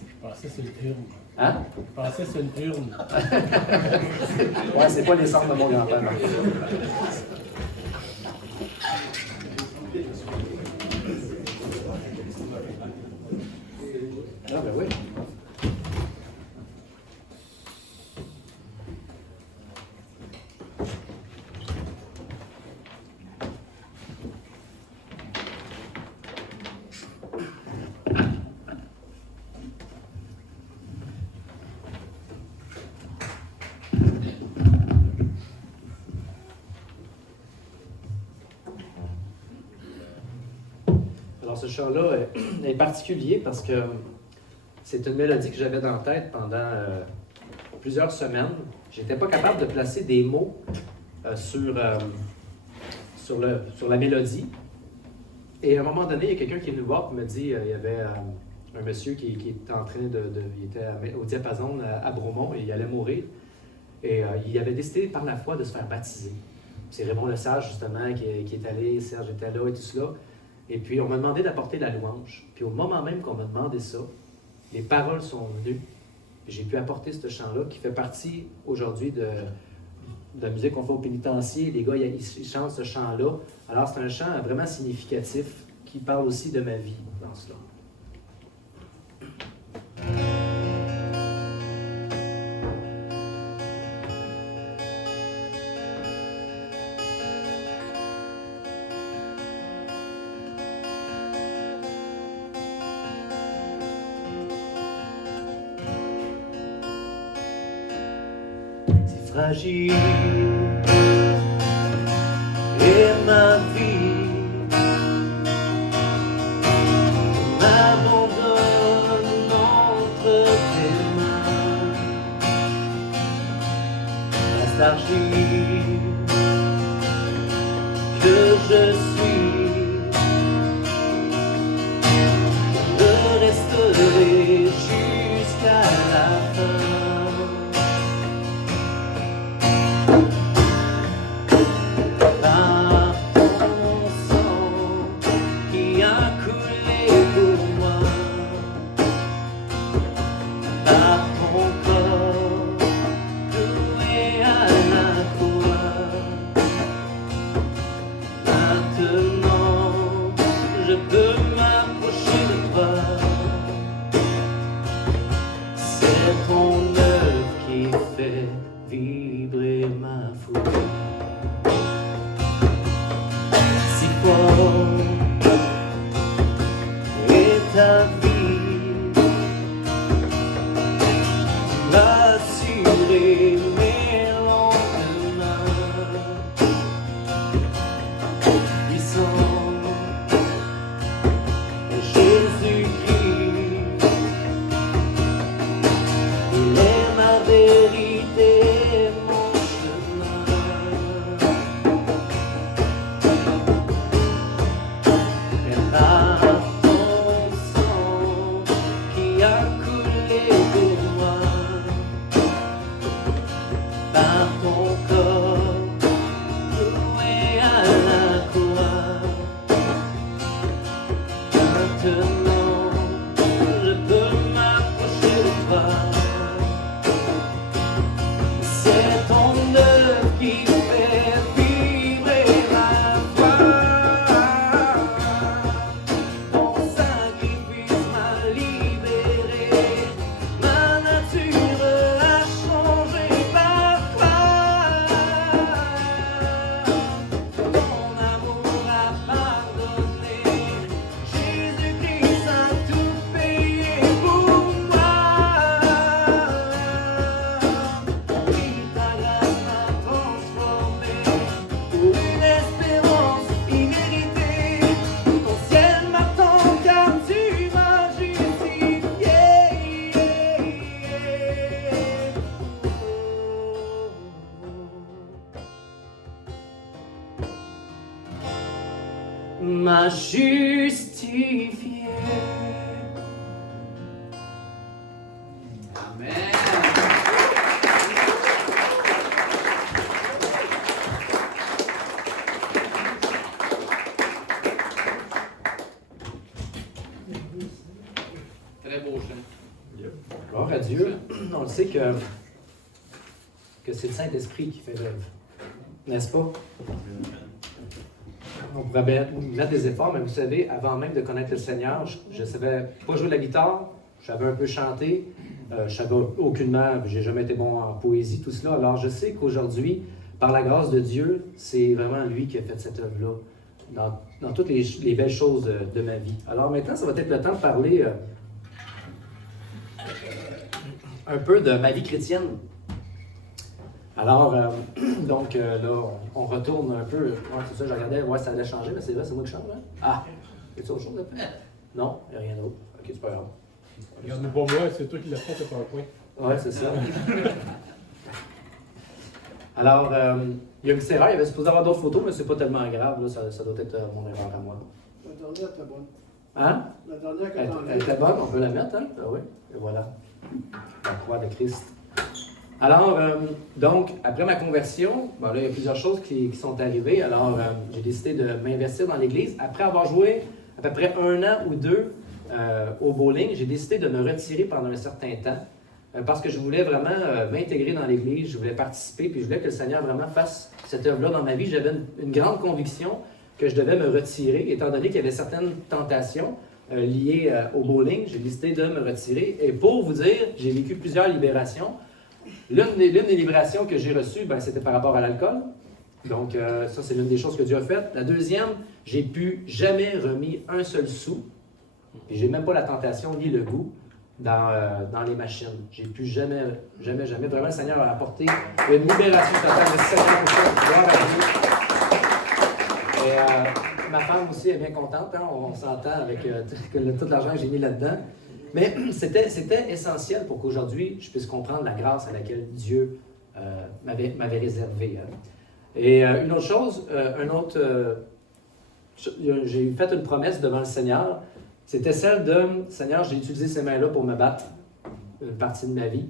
Je pensais que c'est une urne. Hein? Je pensais que c'est une urne. Ouais, c'est pas les sortes de mon grand-père. Non. Ah ben oui. Alors ce chant-là est particulier parce que c'est une mélodie que j'avais dans la tête pendant plusieurs semaines. Je n'étais pas capable de placer des mots sur la mélodie. Et à un moment donné, il y a quelqu'un qui est venu voir et me dit, il y avait un monsieur qui était en train il était au diapason à Bromont et il allait mourir. Et il avait décidé par la foi de se faire baptiser. C'est Raymond Lesage, justement, qui est allé, Serge était là et tout cela. Et puis, on m'a demandé d'apporter la louange. Puis, au moment même qu'on m'a demandé ça, les paroles sont venues. J'ai pu apporter ce chant-là qui fait partie aujourd'hui de la musique qu'on fait au pénitencier. Les gars, ils chantent ce chant-là. Alors, c'est un chant vraiment significatif qui parle aussi de ma vie dans cela. Fragile et ma vie, je m'abandonne entre tes mains. Reste l'argile que je suis, je resterai jusqu'à la fin. Par ton corps, doué à la croix. justifié. Amen. Très beau chant. Gloire à Dieu. On le sait que c'est le Saint-Esprit qui fait l'œuvre. N'est-ce pas? On pourrait mettre des efforts, mais vous savez, avant même de connaître le Seigneur, je ne savais pas jouer de la guitare, je savais un peu chanter, je savais aucunement, j'ai jamais été bon en poésie, tout cela. Alors je sais qu'aujourd'hui, par la grâce de Dieu, c'est vraiment lui qui a fait cette œuvre-là, dans toutes les belles choses de ma vie. Alors maintenant, ça va être le temps de parler un peu de ma vie chrétienne. Alors, donc là, on retourne un peu. Ouais, c'est ça, je regardais, ouais, ça allait changer, mais c'est vrai, c'est moi qui change, hein? Ah, y a-t-il autre chose là-dedans? Non, il n'y a rien d'autre. Ok, c'est pas grave. Regarde-nous pas moi, c'est toi qui l'as fait, t'as pas un point. Ouais, c'est ça. Alors, il y a une petite erreur, il y avait supposé avoir d'autres photos, mais c'est pas tellement grave, là, ça doit être mon erreur à moi. La dernière était bonne. Hein? La dernière que Elle t'as était bonne, on peut la mettre, hein? Ah oui, et voilà. La croix de Christ. Alors, donc, après ma conversion, bon, là, il y a plusieurs choses qui sont arrivées. Alors, j'ai décidé de m'investir dans l'Église. Après avoir joué à peu près 1 an ou 2 au bowling, j'ai décidé de me retirer pendant un certain temps parce que je voulais vraiment m'intégrer dans l'Église, je voulais participer, puis je voulais que le Seigneur vraiment fasse cette œuvre-là dans ma vie. J'avais une grande conviction que je devais me retirer, étant donné qu'il y avait certaines tentations liées au bowling. J'ai décidé de me retirer. Et pour vous dire, j'ai vécu plusieurs libérations. L'une des libérations que j'ai reçues, ben, c'était par rapport à l'alcool. Donc, ça, c'est l'une des choses que Dieu a faites. La deuxième, j'ai pu jamais remis un seul sou. Puis, j'ai même pas la tentation ni le goût dans les machines. J'ai pu jamais. Vraiment, le Seigneur a apporté une libération totale. Le Seigneur pour ça. Gloire à Dieu. Et ma femme aussi est bien contente. Hein? On s'entend avec tout l'argent que j'ai mis là-dedans. Mais c'était essentiel pour qu'aujourd'hui, je puisse comprendre la grâce à laquelle Dieu m'avait réservé. Hein. Et une autre chose, j'ai fait une promesse devant le Seigneur. C'était celle de, Seigneur, j'ai utilisé ces mains-là pour me battre une partie de ma vie.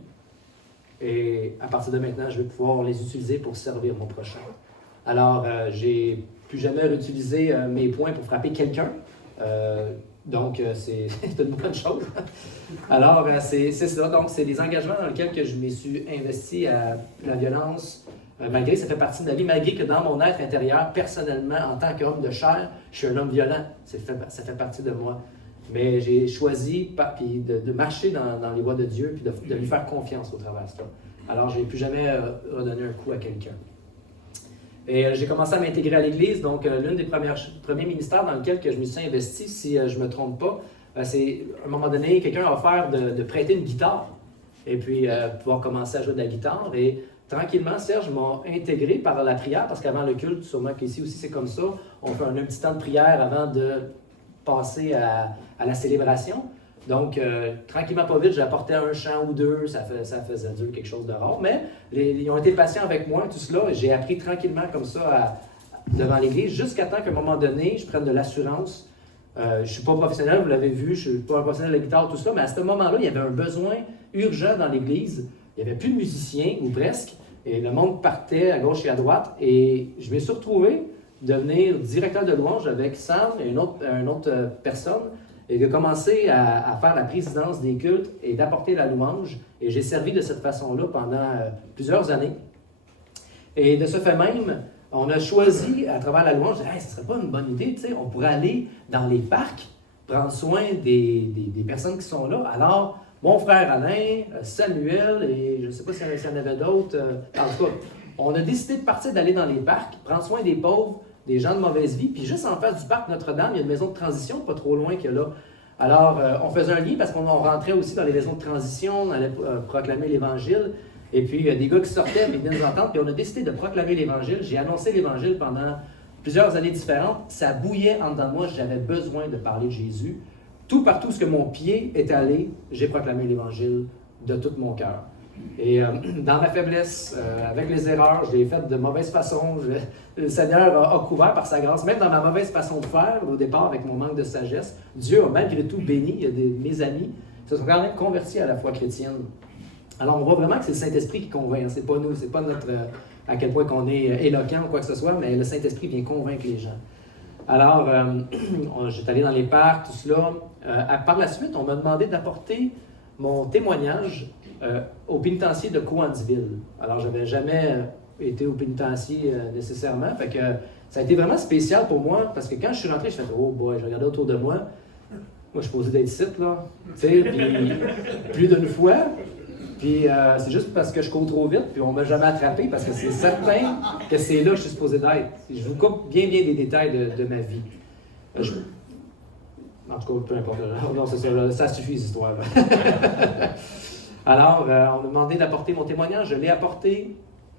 Et à partir de maintenant, je vais pouvoir les utiliser pour servir mon prochain. Alors, j'ai plus jamais réutilisé mes poings pour frapper quelqu'un. Donc, c'est une bonne chose. Alors, c'est ça. Donc, c'est des engagements dans lesquels que je me suis investi à la violence, malgré que ça fait partie de ma vie, malgré que dans mon être intérieur, personnellement, en tant qu'homme de chair, je suis un homme violent. Ça fait partie de moi. Mais j'ai choisi de marcher dans les voies de Dieu puis de lui faire confiance au travers de ça. Alors, je n'ai plus jamais redonné un coup à quelqu'un. Et j'ai commencé à m'intégrer à l'Église. Donc, l'un des premiers ministères dans lequel que je me suis investi, si je ne me trompe pas, c'est à un moment donné, quelqu'un a offert de prêter une guitare et puis pouvoir commencer à jouer de la guitare. Et tranquillement, Serge m'a intégré par la prière, parce qu'avant le culte, sûrement qu'ici aussi c'est comme ça, on fait un petit temps de prière avant de passer à la célébration. Donc, tranquillement, pas vite, j'apportais un chant ou deux, ça faisait dur, quelque chose de rare. Mais ils ont été patients avec moi, tout cela. J'ai appris tranquillement comme ça devant l'Église, jusqu'à temps qu'à un moment donné, je prenne de l'assurance. Je ne suis pas professionnel, vous l'avez vu, je ne suis pas un professionnel de la guitare, tout ça, mais à ce moment-là, il y avait un besoin urgent dans l'Église. Il n'y avait plus de musiciens, ou presque, et le monde partait à gauche et à droite. Et je me suis retrouvé devenir directeur de louange avec Sam et une autre personne, et de commencer à faire la présidence des cultes et d'apporter la louange. Et j'ai servi de cette façon-là pendant plusieurs années. Et de ce fait même, on a choisi, à travers la louange, hey, ce ne serait pas une bonne idée, tu sais, on pourrait aller dans les parcs, prendre soin des personnes qui sont là. Alors, mon frère Alain, Samuel, et je ne sais pas s'il y en avait d'autres, en tout cas, on a décidé de partir, d'aller dans les parcs, prendre soin des pauvres, des gens de mauvaise vie. Puis juste en face du parc Notre-Dame, il y a une maison de transition, pas trop loin que là. Alors, on faisait un lien parce qu'on rentrait aussi dans les maisons de transition, on allait proclamer l'Évangile. Et puis, des gars qui sortaient, mais venaient nous entendre, puis on a décidé de proclamer l'Évangile. J'ai annoncé l'Évangile pendant plusieurs années différentes. Ça bouillait en dedans de moi, j'avais besoin de parler de Jésus. Partout où mon pied est allé, j'ai proclamé l'Évangile de tout mon cœur. Et dans ma faiblesse, avec les erreurs, je l'ai fait de mauvaise façon. Le Seigneur a couvert par sa grâce, même dans ma mauvaise façon de faire, au départ, avec mon manque de sagesse. Dieu a malgré tout béni. Il y a mes amis qui se sont quand même convertis à la foi chrétienne. Alors, on voit vraiment que c'est le Saint-Esprit qui convainc. C'est pas nous, c'est pas notre à quel point qu'on est éloquent ou quoi que ce soit, mais le Saint-Esprit vient convaincre les gens. Alors, j'étais allé dans les parcs, tout cela. Par la suite, on m'a demandé d'apporter mon témoignage au pénitencier de Coansville. Alors, j'avais jamais été au pénitencier nécessairement. Fait que ça a été vraiment spécial pour moi parce que quand je suis rentré, je me suis dit, oh boy, je regardais autour de moi. Moi, je suis posé d'être ici, là. Tu sais, puis plus d'une fois. Puis c'est juste parce que je cours trop vite, puis on ne m'a jamais attrapé parce que c'est certain que c'est là que je suis supposé d'être. Je vous coupe bien des détails de ma vie. En tout cas, peu importe. Non, c'est ça, ça suffit, les histoires. Alors, on m'a demandé d'apporter mon témoignage. Je l'ai apporté.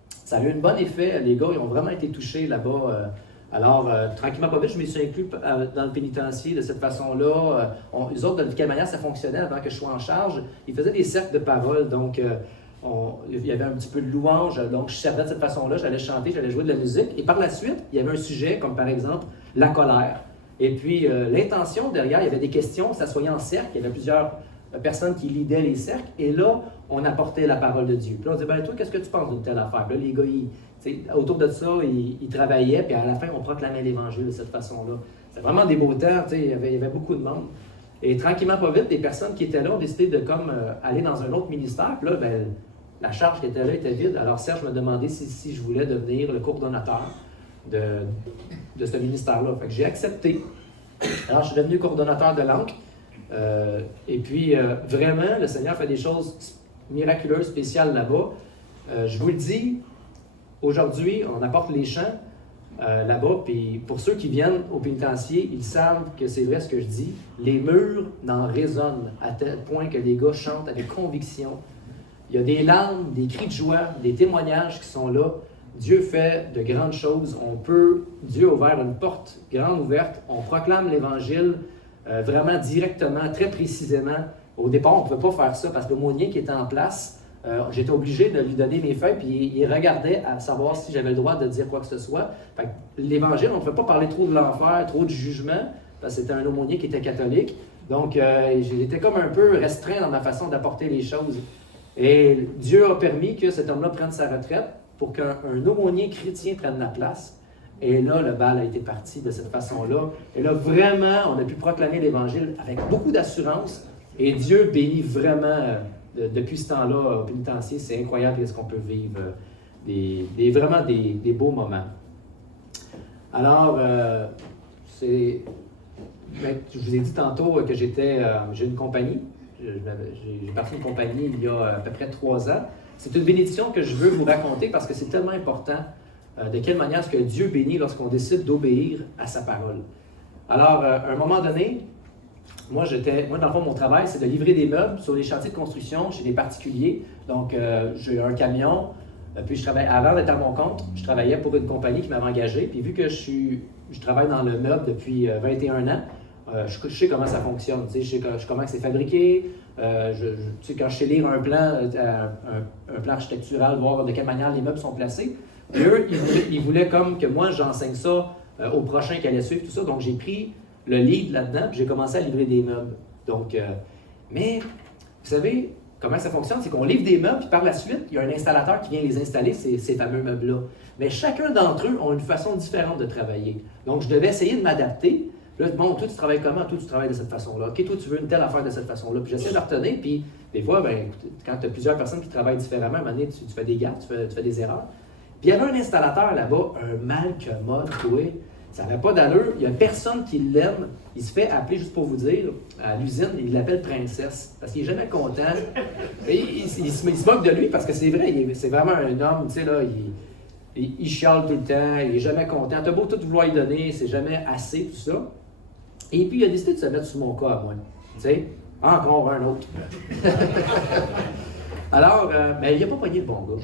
Ça a eu un bon effet. Les gars, ils ont vraiment été touchés là-bas. Alors, tranquillement, pas vite, je me suis inclus dans le pénitencier de cette façon-là. Eux autres, de quelle manière ça fonctionnait avant que je sois en charge? Ils faisaient des cercles de parole. Donc, il y avait un petit peu de louange. Donc, je servais de cette façon-là. J'allais chanter, j'allais jouer de la musique. Et par la suite, il y avait un sujet, comme par exemple la colère. Et puis, l'intention derrière, il y avait des questions, ça s'assoyait en cercle. Il y avait plusieurs personnes qui lidaient les cercles. Et là, on apportait la parole de Dieu. Puis là, on disait, ben toi, qu'est-ce que tu penses d'une telle affaire? Puis là, les gars, autour de ça, ils travaillaient. Puis à la fin, on proclamait l'Évangile de cette façon-là. C'était vraiment des beaux temps. Il y avait beaucoup de monde. Et tranquillement, pas vite, des personnes qui étaient là ont décidé de aller dans un autre ministère. Puis là, ben, la charge qui était là était vide. Alors Serge me demandait si je voulais devenir le coordonnateur de ce ministère-là. Fait que j'ai accepté. Alors, je suis devenu coordonnateur de l'ANC. Et puis, vraiment, le Seigneur fait des choses miraculeuses, spéciales là-bas. Je vous le dis, aujourd'hui, on apporte les chants là-bas. Puis, pour ceux qui viennent au pénitencier, ils savent que c'est vrai ce que je dis. Les murs n'en résonnent à tel point que les gars chantent avec conviction. Il y a des larmes, des cris de joie, des témoignages qui sont là. Dieu fait de grandes choses. Dieu a ouvert une porte grande ouverte. On proclame l'Évangile vraiment directement, très précisément. Au départ, on ne pouvait pas faire ça parce que l'aumônier qui était en place, j'étais obligé de lui donner mes feuilles, puis il regardait à savoir si j'avais le droit de dire quoi que ce soit. Fait que l'Évangile, on ne pouvait pas parler trop de l'enfer, trop du jugement, parce que c'était un aumônier qui était catholique. Donc, j'étais comme un peu restreint dans ma façon d'apporter les choses. Et Dieu a permis que cet homme-là prenne sa retraite pour qu'un aumônier chrétien prenne la place. Et là, le bal a été parti de cette façon-là. Et là, vraiment, on a pu proclamer l'Évangile avec beaucoup d'assurance. Et Dieu bénit vraiment depuis ce temps-là au pénitencier. C'est incroyable ce qu'on peut vivre. Vraiment des beaux moments. Alors, je vous ai dit tantôt que j'ai une compagnie. J'ai parti d'une compagnie il y a à peu près 3 ans. C'est une bénédiction que je veux vous raconter parce que c'est tellement important de quelle manière est-ce que Dieu bénit lorsqu'on décide d'obéir à sa parole. Alors, à un moment donné, moi, dans le fond, mon travail, c'est de livrer des meubles sur les chantiers de construction chez des particuliers. Donc, j'ai un camion, puis avant d'être à mon compte, je travaillais pour une compagnie qui m'avait engagé. Puis vu que je travaille dans le meuble depuis 21 ans, je sais comment ça fonctionne, je sais comment c'est fabriqué, tu sais, quand je sais lire un plan architectural, voir de quelle manière les meubles sont placés. Et eux, ils voulaient comme que moi, j'enseigne ça au prochain qui allait suivre, tout ça. Donc, j'ai pris le lead là-dedans, puis j'ai commencé à livrer des meubles. Donc, mais, vous savez, comment ça fonctionne? C'est qu'on livre des meubles, puis par la suite, il y a un installateur qui vient les installer, ces fameux meubles-là. Mais chacun d'entre eux a une façon différente de travailler. Donc, je devais essayer de m'adapter. Là, bon, toi, tu travailles comment? Toi, tu travailles de cette façon-là. OK, toi, tu veux une telle affaire de cette façon-là. Puis j'essaie de retenir, puis des fois, ben, quand tu as plusieurs personnes qui travaillent différemment, à un moment donné, tu fais des gaffes, tu fais des erreurs. Puis il y avait un installateur là-bas, un malcommode, oui. Ça n'avait pas d'allure. Il n'y a personne qui l'aime. Il se fait appeler, juste pour vous dire, à l'usine, il l'appelle princesse. Parce qu'il n'est jamais content. Et il se moque de lui parce que c'est vrai, c'est vraiment un homme, tu sais, là, il chiale tout le temps, il n'est jamais content. T'as beau tout vouloir lui donner, c'est jamais assez, tout ça. Et puis il a décidé de se mettre sous mon cas à moi. Tu sais, encore un autre. Alors, mais il n'a pas pogné le bon gars.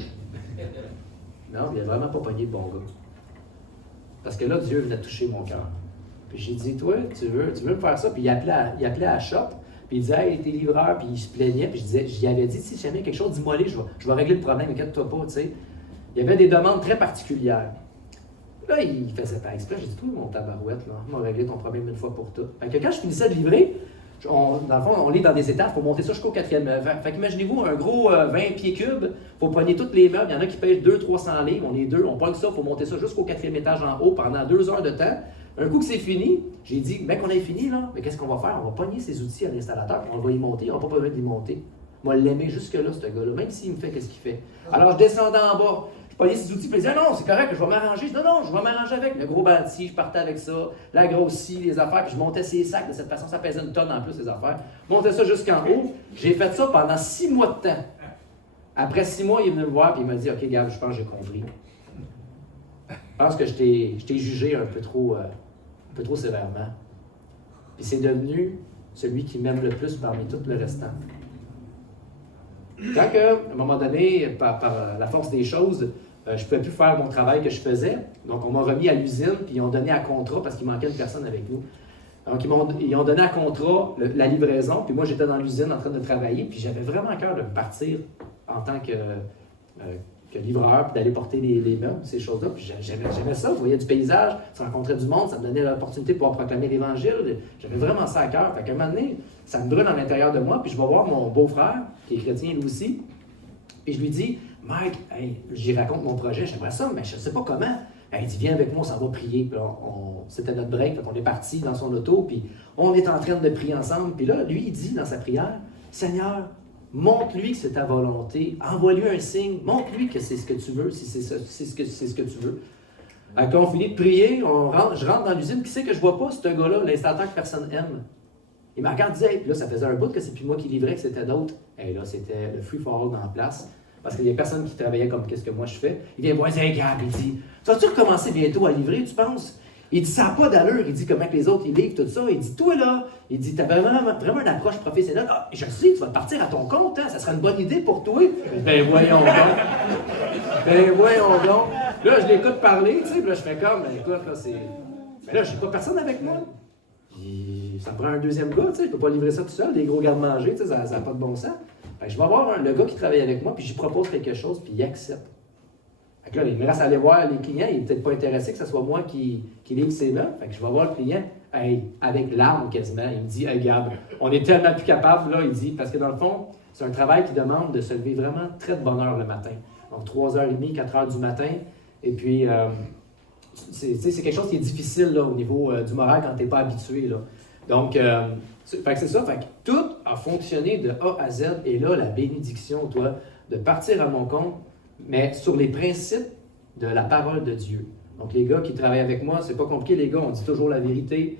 Non, il n'a vraiment pas pogné le bon gars. Parce que là, Dieu venait toucher mon cœur. Puis j'ai dit, toi, tu veux me faire ça? Puis il appelait à la shop. Puis il disait, hey, t'es livreur, puis il se plaignait, puis j'y avais dit, si jamais quelque chose, dis-moi les, je vais régler le problème, inquiète-toi pas, tu sais. Il y avait des demandes très particulières. Là, il faisait pas exprès, j'ai dit, toi, mon tabarouette, là, on va régler ton problème une fois pour toutes. Fait que quand je finissais de livrer, dans le fond, on lit dans des étapes, il faut monter ça jusqu'au 4e. Fait qu'imaginez-vous un gros 20 pieds cubes, il faut pogner tous les meubles, il y en a qui pèsent 200-300 livres, on est deux, on pogne ça, il faut monter ça jusqu'au 4e étage en haut pendant 2 heures de temps. Un coup que c'est fini, j'ai dit, ben qu'on ait fini, là, mais qu'est-ce qu'on va faire? On va pogner ces outils à l'installateur, on va y monter, on va pas besoin d'y monter. Moi, l'aimer jusque-là, ce gars-là, même s'il me fait qu'est-ce qu'il fait. Alors, je descendais en bas, je pognais ces outils, puis je disais, non, c'est correct, je vais m'arranger. Non, je vais m'arranger avec le gros bandit, je partais avec ça, la grosse scie, les affaires, puis je montais ces sacs de cette façon, ça pesait 1 tonne en plus, ces affaires. Je montais ça jusqu'en haut. J'ai fait ça pendant 6 mois de temps. Après 6 mois, il est venu me voir, puis il m'a dit, OK, Gab, je pense que j'ai compris. Je pense que je t'ai jugé un peu trop sévèrement. Puis c'est devenu celui qui m'aime le plus parmi tout le restant. Quand à un moment donné, par la force des choses, je ne pouvais plus faire mon travail que je faisais, donc on m'a remis à l'usine, puis ils ont donné à contrat, parce qu'il manquait une personne avec nous. Donc ils ont donné à contrat la livraison, puis moi j'étais dans l'usine en train de travailler, puis j'avais vraiment à cœur de partir en tant que livreur, puis d'aller porter les meubles, ces choses-là. Puis j'aimais ça, je voyais du paysage, ça rencontrait du monde, ça me donnait l'opportunité de pouvoir proclamer l'Évangile. J'avais vraiment ça à cœur. Fait qu'à un moment donné, ça me brûle à l'intérieur de moi, puis je vais voir mon beau-frère, qui est chrétien lui aussi, et je lui dis, Mike, hey, j'y raconte mon projet, j'aimerais ça, mais je ne sais pas comment. Il dit, viens avec moi, on s'en va prier. Puis c'était notre break, on est parti dans son auto, puis on est en train de prier ensemble. Puis là, lui, il dit dans sa prière, Seigneur, montre-lui que c'est ta volonté, envoie-lui un signe, montre-lui que c'est ce que tu veux, si c'est ce que tu veux. Quand on finit de prier, je rentre dans l'usine, qui c'est que je vois pas, ce gars-là, l'installateur que personne aime. Il me regarde, disait, puis là, ça faisait un bout que c'est plus moi qui livrais, que c'était d'autres. Et là, c'était le free for all dans la place. Parce qu'il y a personne qui travaillait comme qu'est-ce que moi je fais. Il vient voir un Gab, il dit, tu vas-tu recommencer bientôt à livrer, tu penses? Il dit, ça n'a pas d'allure. Il dit, comment que les autres, ils livrent tout ça. Il dit, toi là, il dit, tu as vraiment une approche professionnelle. Ah, je sais, tu vas partir à ton compte, hein? Ça sera une bonne idée pour toi. Ben voyons donc. Là, je l'écoute parler, tu sais, puis là, je fais comme, ben écoute, là, c'est. Mais là, j'ai pas personne avec moi. Puis, ça me prend un deuxième gars, tu sais, je peux pas livrer ça tout seul, des gros gardes-manger, tu sais, ça n'a pas de bon sens. Fait que je vais voir le gars qui travaille avec moi, puis j'y propose quelque chose, puis il accepte. Fait que là, il me reste à aller voir les clients, il n'est peut-être pas intéressé que ce soit moi qui livre ses meubles. Fait que je vais voir le client, hey, avec larmes quasiment, il me dit, hey Gab, on est tellement plus capable, là, il dit, parce que dans le fond, c'est un travail qui demande de se lever vraiment très de bonne heure le matin. Donc 3h30, 4h du matin, et puis c'est quelque chose qui est difficile là, au niveau du moral quand tu n'es pas habitué. Là. Donc, fait que c'est ça, fait que tout a fonctionné de A à Z, et là, la bénédiction, toi, de partir à mon compte, mais sur les principes de la parole de Dieu. Donc, les gars qui travaillent avec moi, c'est pas compliqué, les gars, on dit toujours la vérité.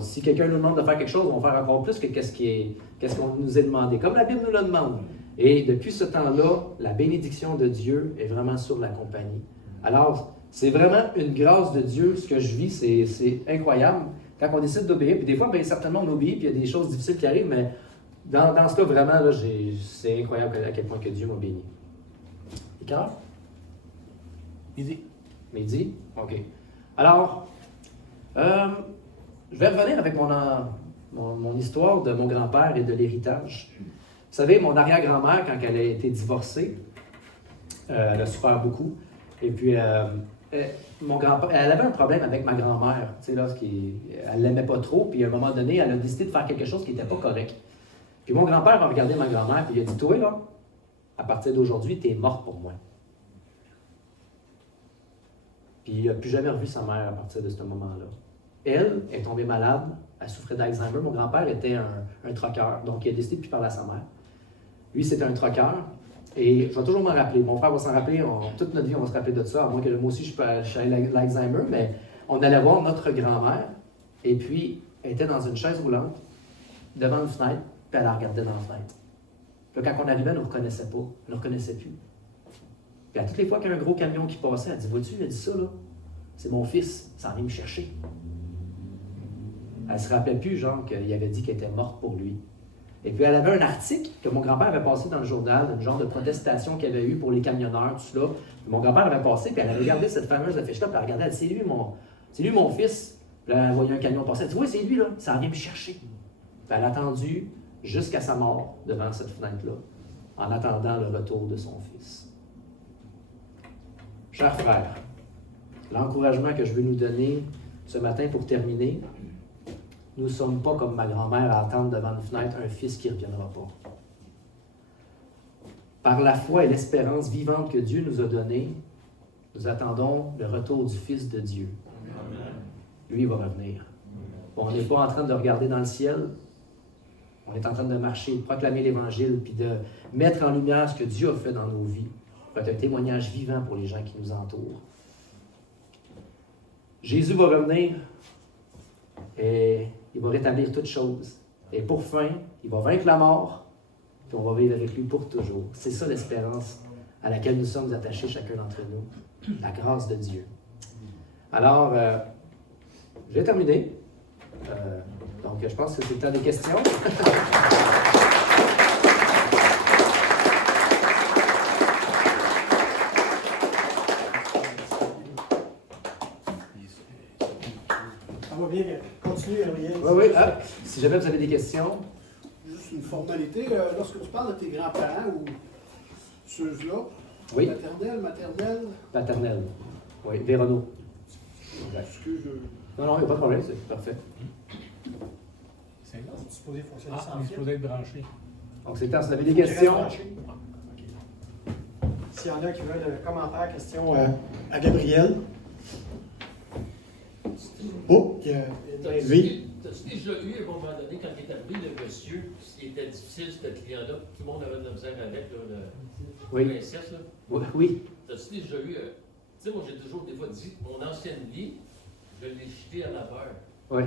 Si quelqu'un nous demande de faire quelque chose, on va faire encore plus que qu'est-ce qu'on nous a demandé, comme la Bible nous le demande. Et depuis ce temps-là, la bénédiction de Dieu est vraiment sur la compagnie. Alors, c'est vraiment une grâce de Dieu, ce que je vis, c'est incroyable. Quand on décide d'obéir, puis des fois, bien certainement, on obéit, puis il y a des choses difficiles qui arrivent, mais dans ce cas, vraiment, là, c'est incroyable à quel point que Dieu m'a béni. Et quelle heure? Midi. Midi? OK. Alors, je vais revenir avec mon histoire de mon grand-père et de l'héritage. Vous savez, mon arrière-grand-mère, quand elle a été divorcée, elle a souffert beaucoup. Et puis, mon grand-père, elle avait un problème avec ma grand-mère. Tu sais, là, elle l'aimait pas trop. Puis, à un moment donné, elle a décidé de faire quelque chose qui n'était pas correct. Puis, mon grand-père a regardé ma grand-mère et il a dit, toi, là, à partir d'aujourd'hui, tu es morte pour moi. Puis, il n'a plus jamais revu sa mère à partir de ce moment-là. Elle est tombée malade, elle souffrait d'Alzheimer. Mon grand-père était un troqueur, donc il a décidé de plus parler à sa mère. Lui, c'était un troqueur. Et je vais toujours m'en rappeler. Mon frère va s'en rappeler. Toute notre vie, on va se rappeler de ça. À moins que moi aussi, je suis l'Alzheimer. Mais on allait voir notre grand-mère. Et puis, elle était dans une chaise roulante, devant une fenêtre. Puis elle regardait dans la fenêtre. Puis là, quand on arrivait, elle ne nous reconnaissait pas. Elle ne nous reconnaissait plus. Puis à toutes les fois qu'il y a un gros camion qui passait, elle dit, vois-tu, il a dit ça, là. C'est mon fils. Ça en vient me chercher. Elle ne se rappelait plus, genre, qu'il avait dit qu'elle était morte pour lui. Et puis, elle avait un article que mon grand-père avait passé dans le journal, une genre de protestation qu'il y avait eu pour les camionneurs, tout cela. Puis mon grand-père avait passé, puis elle avait regardé cette fameuse affiche-là, puis elle regardait, elle dit, c'est lui mon fils. Puis là, elle voyait un camion passer, elle dit, oui, c'est lui, là, ça vient me chercher. Puis elle a attendu jusqu'à sa mort devant cette fenêtre-là, en attendant le retour de son Fils. Chers frères, l'encouragement que je veux nous donner ce matin pour terminer, nous ne sommes pas comme ma grand-mère à attendre devant une fenêtre un fils qui ne reviendra pas. Par la foi et l'espérance vivante que Dieu nous a donnée, nous attendons le retour du Fils de Dieu. Lui, il va revenir. Bon, on n'est pas en train de regarder dans le ciel, on est en train de marcher, de proclamer l'Évangile, puis de mettre en lumière ce que Dieu a fait dans nos vies, pour être un témoignage vivant pour les gens qui nous entourent. Jésus va revenir et il va rétablir toutes choses. Et pour fin, il va vaincre la mort, puis on va vivre avec lui pour toujours. C'est ça l'espérance à laquelle nous sommes attachés chacun d'entre nous, la grâce de Dieu. Alors, je vais terminer. Donc, je pense que c'est le temps des questions. Ça va bien. Continue, Ariel. Oui, oui. Ah, si jamais vous avez des questions. Juste une formalité. Lorsque tu parles de tes grands-parents ou ceux-là, Oui. maternelle, Paternelle. Oui, Vérono. excuse, Non, non, il n'y a pas de problème, c'est parfait. C'est là. c'est supposé fonctionner Ah, sans on est fil. supposé être branché. Donc, c'est le temps. Si vous avez des questions. S'il y en a qui veulent un commentaire, question à Gabriel. Oh, oui. T'as-tu déjà eu, à un moment donné, quand il est arrivé, le monsieur, ce qui était difficile, ce client-là, tout le monde avait de la misère avec, là, Oui. l'inceste, là? Oui. T'as-tu déjà eu, tu sais, moi, j'ai toujours des fois dit, mon ancienne vie, je l'ai jetée à la peur. Oui.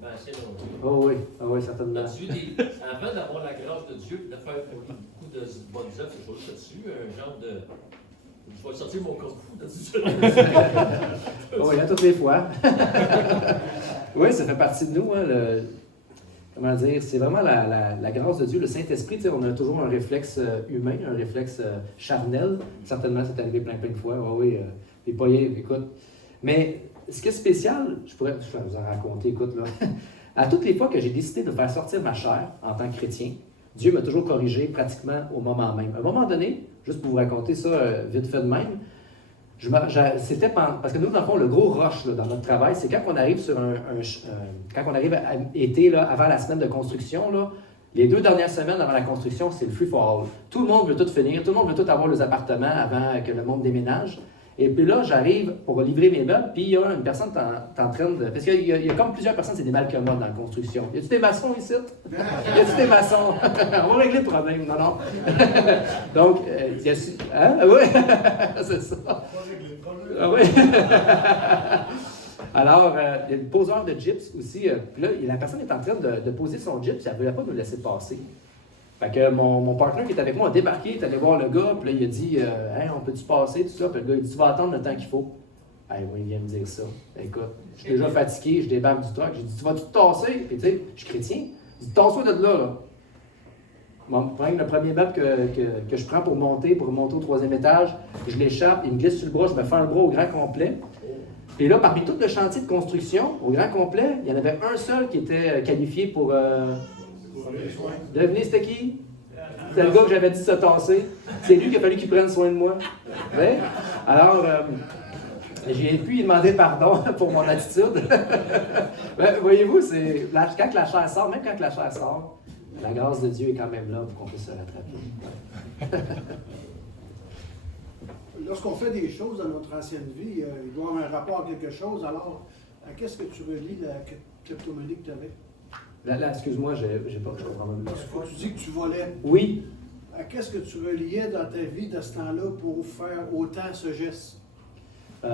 Ma ancienne vie. Oh oui. Ah oui, certainement. T'as-tu eu avant d'avoir la grâce de Dieu, de faire beaucoup de bonnes œuvres, ces choses, t'as-tu eu un genre de. Je vais sortir mon corps fou, t'as-tu Oh, il y a toutes les fois. Oui, ça fait partie de nous. Hein, comment dire, c'est vraiment la grâce de Dieu, le Saint-Esprit. On a toujours un réflexe humain, un réflexe charnel. Certainement, c'est arrivé plein de fois. Oh, oui, puis pas rien, écoute. Mais ce qui est spécial, je pourrais vous en raconter, écoute, là. À toutes les fois que j'ai décidé de faire sortir ma chair en tant que chrétien, Dieu m'a toujours corrigé pratiquement au moment même. À un moment donné, juste pour vous raconter ça vite fait de même, c'était parce que nous, dans le fond, le gros rush là, dans notre travail, c'est quand on arrive sur quand on arrive à été, là, avant la semaine de construction, là, les 2 dernières semaines avant la construction, c'est le free for all. Tout le monde veut tout finir, tout le monde veut tout avoir les appartements avant que le monde déménage. Et puis là, j'arrive pour livrer mes meubles, puis il y a une personne qui est en train de... Parce qu'il y a comme plusieurs personnes, c'est des mal commodes dans la construction. Y a-tu des maçons ici? Y a-tu des maçons? On va régler le problème, non? Donc, il y a... Hein? Oui, c'est ça. Ah oui. Alors, il y a une poseur de gyps aussi. Puis là, la personne est en train de poser son gyps, elle ne voulait pas nous laisser passer. Fait que mon partenaire qui est avec moi a débarqué, il est allé voir le gars, puis là, il a dit hey, on peut-tu passer, tout ça? Puis le gars, il dit tu vas attendre le temps qu'il faut. Hey, oui, il vient me dire ça. Écoute, je suis déjà fatigué, je débarque du truck. J'ai dit tu vas tout tasser? Puis tu sais, je suis chrétien. Il dit tasse-toi de là. Bon, le premier meuble que je prends pour monter au 3e étage, je l'échappe, il me glisse sur le bras, je me fais un bras au grand complet. Puis là, parmi tout le chantier de construction, au grand complet, il y en avait un seul qui était qualifié pour. Devenez, c'était qui? C'était le gars que j'avais dit de se tasser. C'est lui qui a fallu qu'il prenne soin de moi. Ouais? Alors, j'ai pu lui demander pardon pour mon attitude. Voyez-vous, c'est quand la chair sort, même quand la chair sort, la grâce de Dieu est quand même là pour qu'on puisse se rattraper. Lorsqu'on fait des choses dans notre ancienne vie, il doit y avoir un rapport à quelque chose. Alors, à qu'est-ce que tu relis la kleptomanie que tu avais? Là, excuse-moi, j'ai pas que je comprends même. Tu dis que tu volais. Oui. À qu'est-ce que tu reliais dans ta vie de ce temps-là pour faire autant ce geste?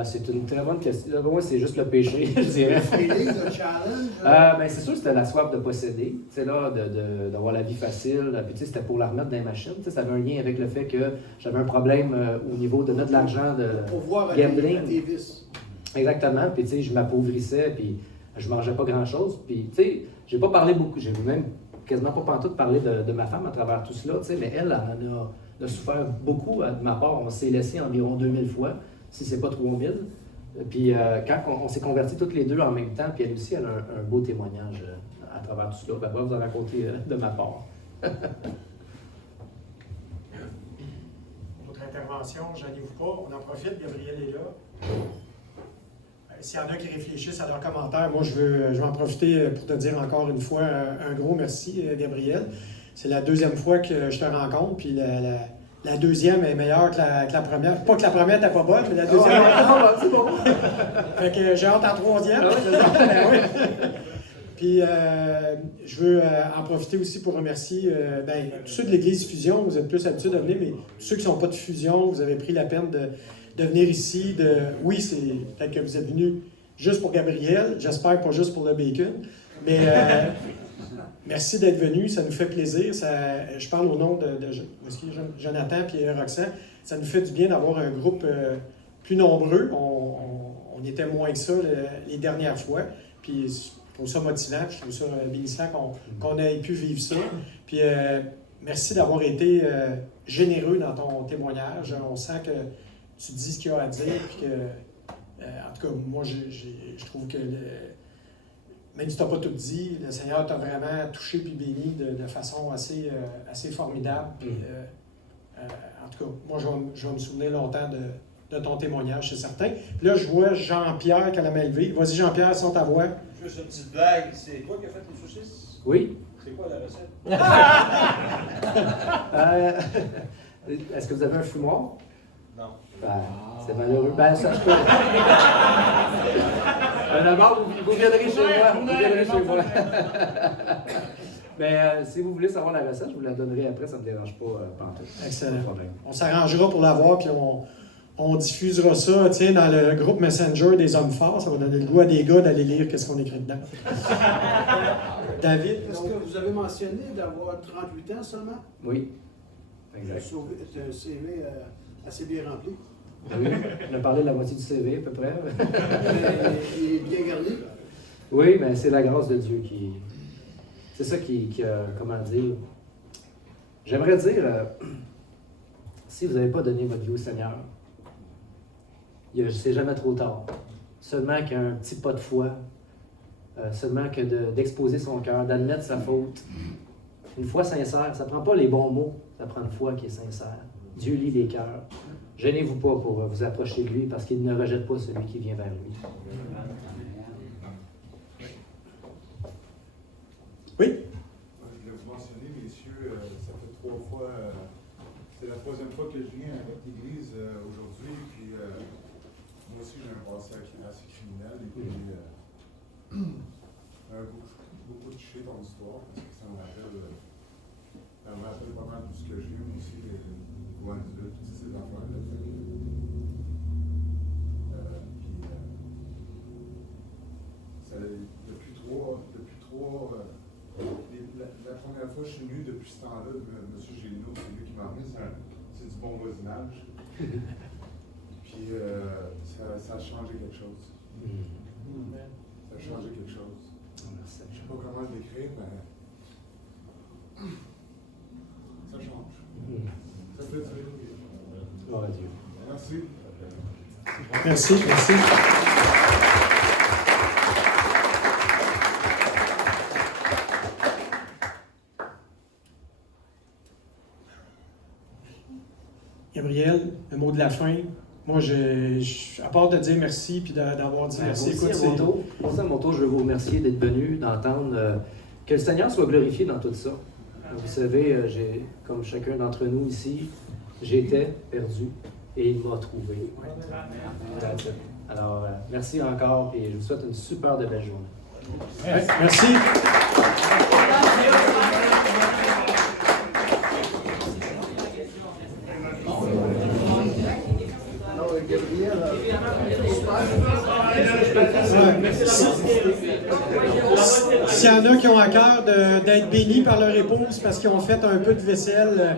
C'est une très bonne question. Moi, c'est juste le péché, je dirais. Le challenge? Ben, c'est sûr que c'était la soif de posséder, tu sais, là, d'avoir la vie facile. Puis, tu sais, c'était pour la remettre dans les machines. Tu sais, ça avait un lien avec le fait que j'avais un problème au niveau de mettre de l'argent de pour voir gambling. tes vices. Exactement. Puis, tu sais, je m'appauvrissais, puis je mangeais pas grand-chose. Puis, tu sais, j'ai pas parlé beaucoup. J'ai même quasiment pas pantoute parlé de ma femme à travers tout cela, tu sais, mais elle en a souffert beaucoup de ma part. On s'est laissé environ 2000 fois, si c'est pas 3000. Puis quand on s'est convertis toutes les deux en même temps, puis elle aussi, elle a un beau témoignage à travers tout cela. Ben, je vais vous en raconter de ma part. Autre intervention, gênez-vous pas, on en profite, Gabriel est là. S'il y en a qui réfléchissent à leurs commentaires, moi je vais en profiter pour te dire encore une fois un gros merci, Gabriel. C'est la deuxième fois que je te rencontre, puis la deuxième est meilleure que la première. Pas que la première n'était pas bonne, mais la deuxième est meilleure. C'est bon. Fait que j'ai hâte en troisième. Ben oui. Puis je veux en profiter aussi pour remercier tous ceux de l'Église Fusion. Vous êtes plus habitués de venir, mais tous ceux qui ne sont pas de Fusion, vous avez pris la peine de venir ici. Oui, c'est peut-être que vous êtes venus juste pour Gabriel. J'espère pas juste pour le bacon. Mais merci d'être venu. Ça nous fait plaisir. Je parle au nom de Jonathan et Roxane. Ça nous fait du bien d'avoir un groupe plus nombreux. On était moins que ça les dernières fois. Puis je trouve ça motivant, je trouve ça bénissant qu'on ait pu vivre ça. Puis merci d'avoir été généreux dans ton témoignage. On sent que tu dis ce qu'il y a à dire, puis que, en tout cas, moi, je trouve que, même si tu n'as pas tout dit, le Seigneur t'a vraiment touché puis béni de façon assez formidable. Puis, en tout cas, moi, je vais me souvenir longtemps de ton témoignage, c'est certain. Puis là, je vois Jean-Pierre qui a la main levée. Vas-y, Jean-Pierre, sans ta voix. Juste une petite blague. C'est quoi qui a fait les saucisses? Oui. C'est quoi la recette? Est-ce que vous avez un fumoir? Non. C'est malheureux. Ça, je peux. D'abord, vous viendrez chez moi. Vous viendrez chez moi. Mais si vous voulez savoir la recette, je vous la donnerai après, ça ne me dérange pas pantoute. Excellent. Pas de problème. On s'arrangera pour l'avoir, puis on diffusera ça, tiens, dans le groupe Messenger des hommes forts. Ça va donner le goût à des gars d'aller lire qu'est-ce qu'on écrit dedans. David? Est-ce que vous avez mentionné d'avoir 38 ans seulement? Oui. Exact. C'est un CV assez bien rempli. Oui, on a parlé de la moitié du CV à peu près. Il est bien garni. Oui, mais c'est la grâce de Dieu qui... C'est ça qui comment dire... J'aimerais dire, si vous n'avez pas donné votre vie au Seigneur, c'est jamais trop tard. Seulement qu'un petit pas de foi, seulement que d'exposer son cœur, d'admettre sa faute. Une foi sincère, ça ne prend pas les bons mots, ça prend une foi qui est sincère. Dieu lit les cœurs. Gênez-vous pas pour vous approcher de lui parce qu'il ne rejette pas celui qui vient vers lui. Oui? Je voulais vous mentionner, messieurs, ça fait 3 fois, c'est la 3e fois que je viens à votre église aujourd'hui, puis moi aussi j'ai un passé assez criminel, et puis beaucoup touché par l'histoire, parce que ça me rappelle pas mal tout ce que j'ai eu, moi aussi, loin de Dieu, toutes ces affaires-là. Depuis trois la première fois que je suis venu depuis ce temps-là, M. Gélineau, c'est lui qui m'a amené, c'est du bon voisinage. Puis ça a changé quelque chose. Ça a changé quelque chose. Je ne sais pas comment le décrire, mais ça change. Ça fait du bien. Gloire à Dieu. Merci. Merci, merci. Gabriel, le mot de la fin. Moi, à part de dire merci puis d'avoir dit merci, écoute, Pour ça, à mon tour, je veux vous remercier d'être venu, d'entendre que le Seigneur soit glorifié dans tout ça. Vous savez, comme chacun d'entre nous ici, j'étais perdu et il m'a trouvé. Alors, merci encore et je vous souhaite une super de belle journée. Ouais, merci. S'il y en a qui ont à cœur d'être bénis par leur épouse parce qu'ils ont fait un peu de vaisselle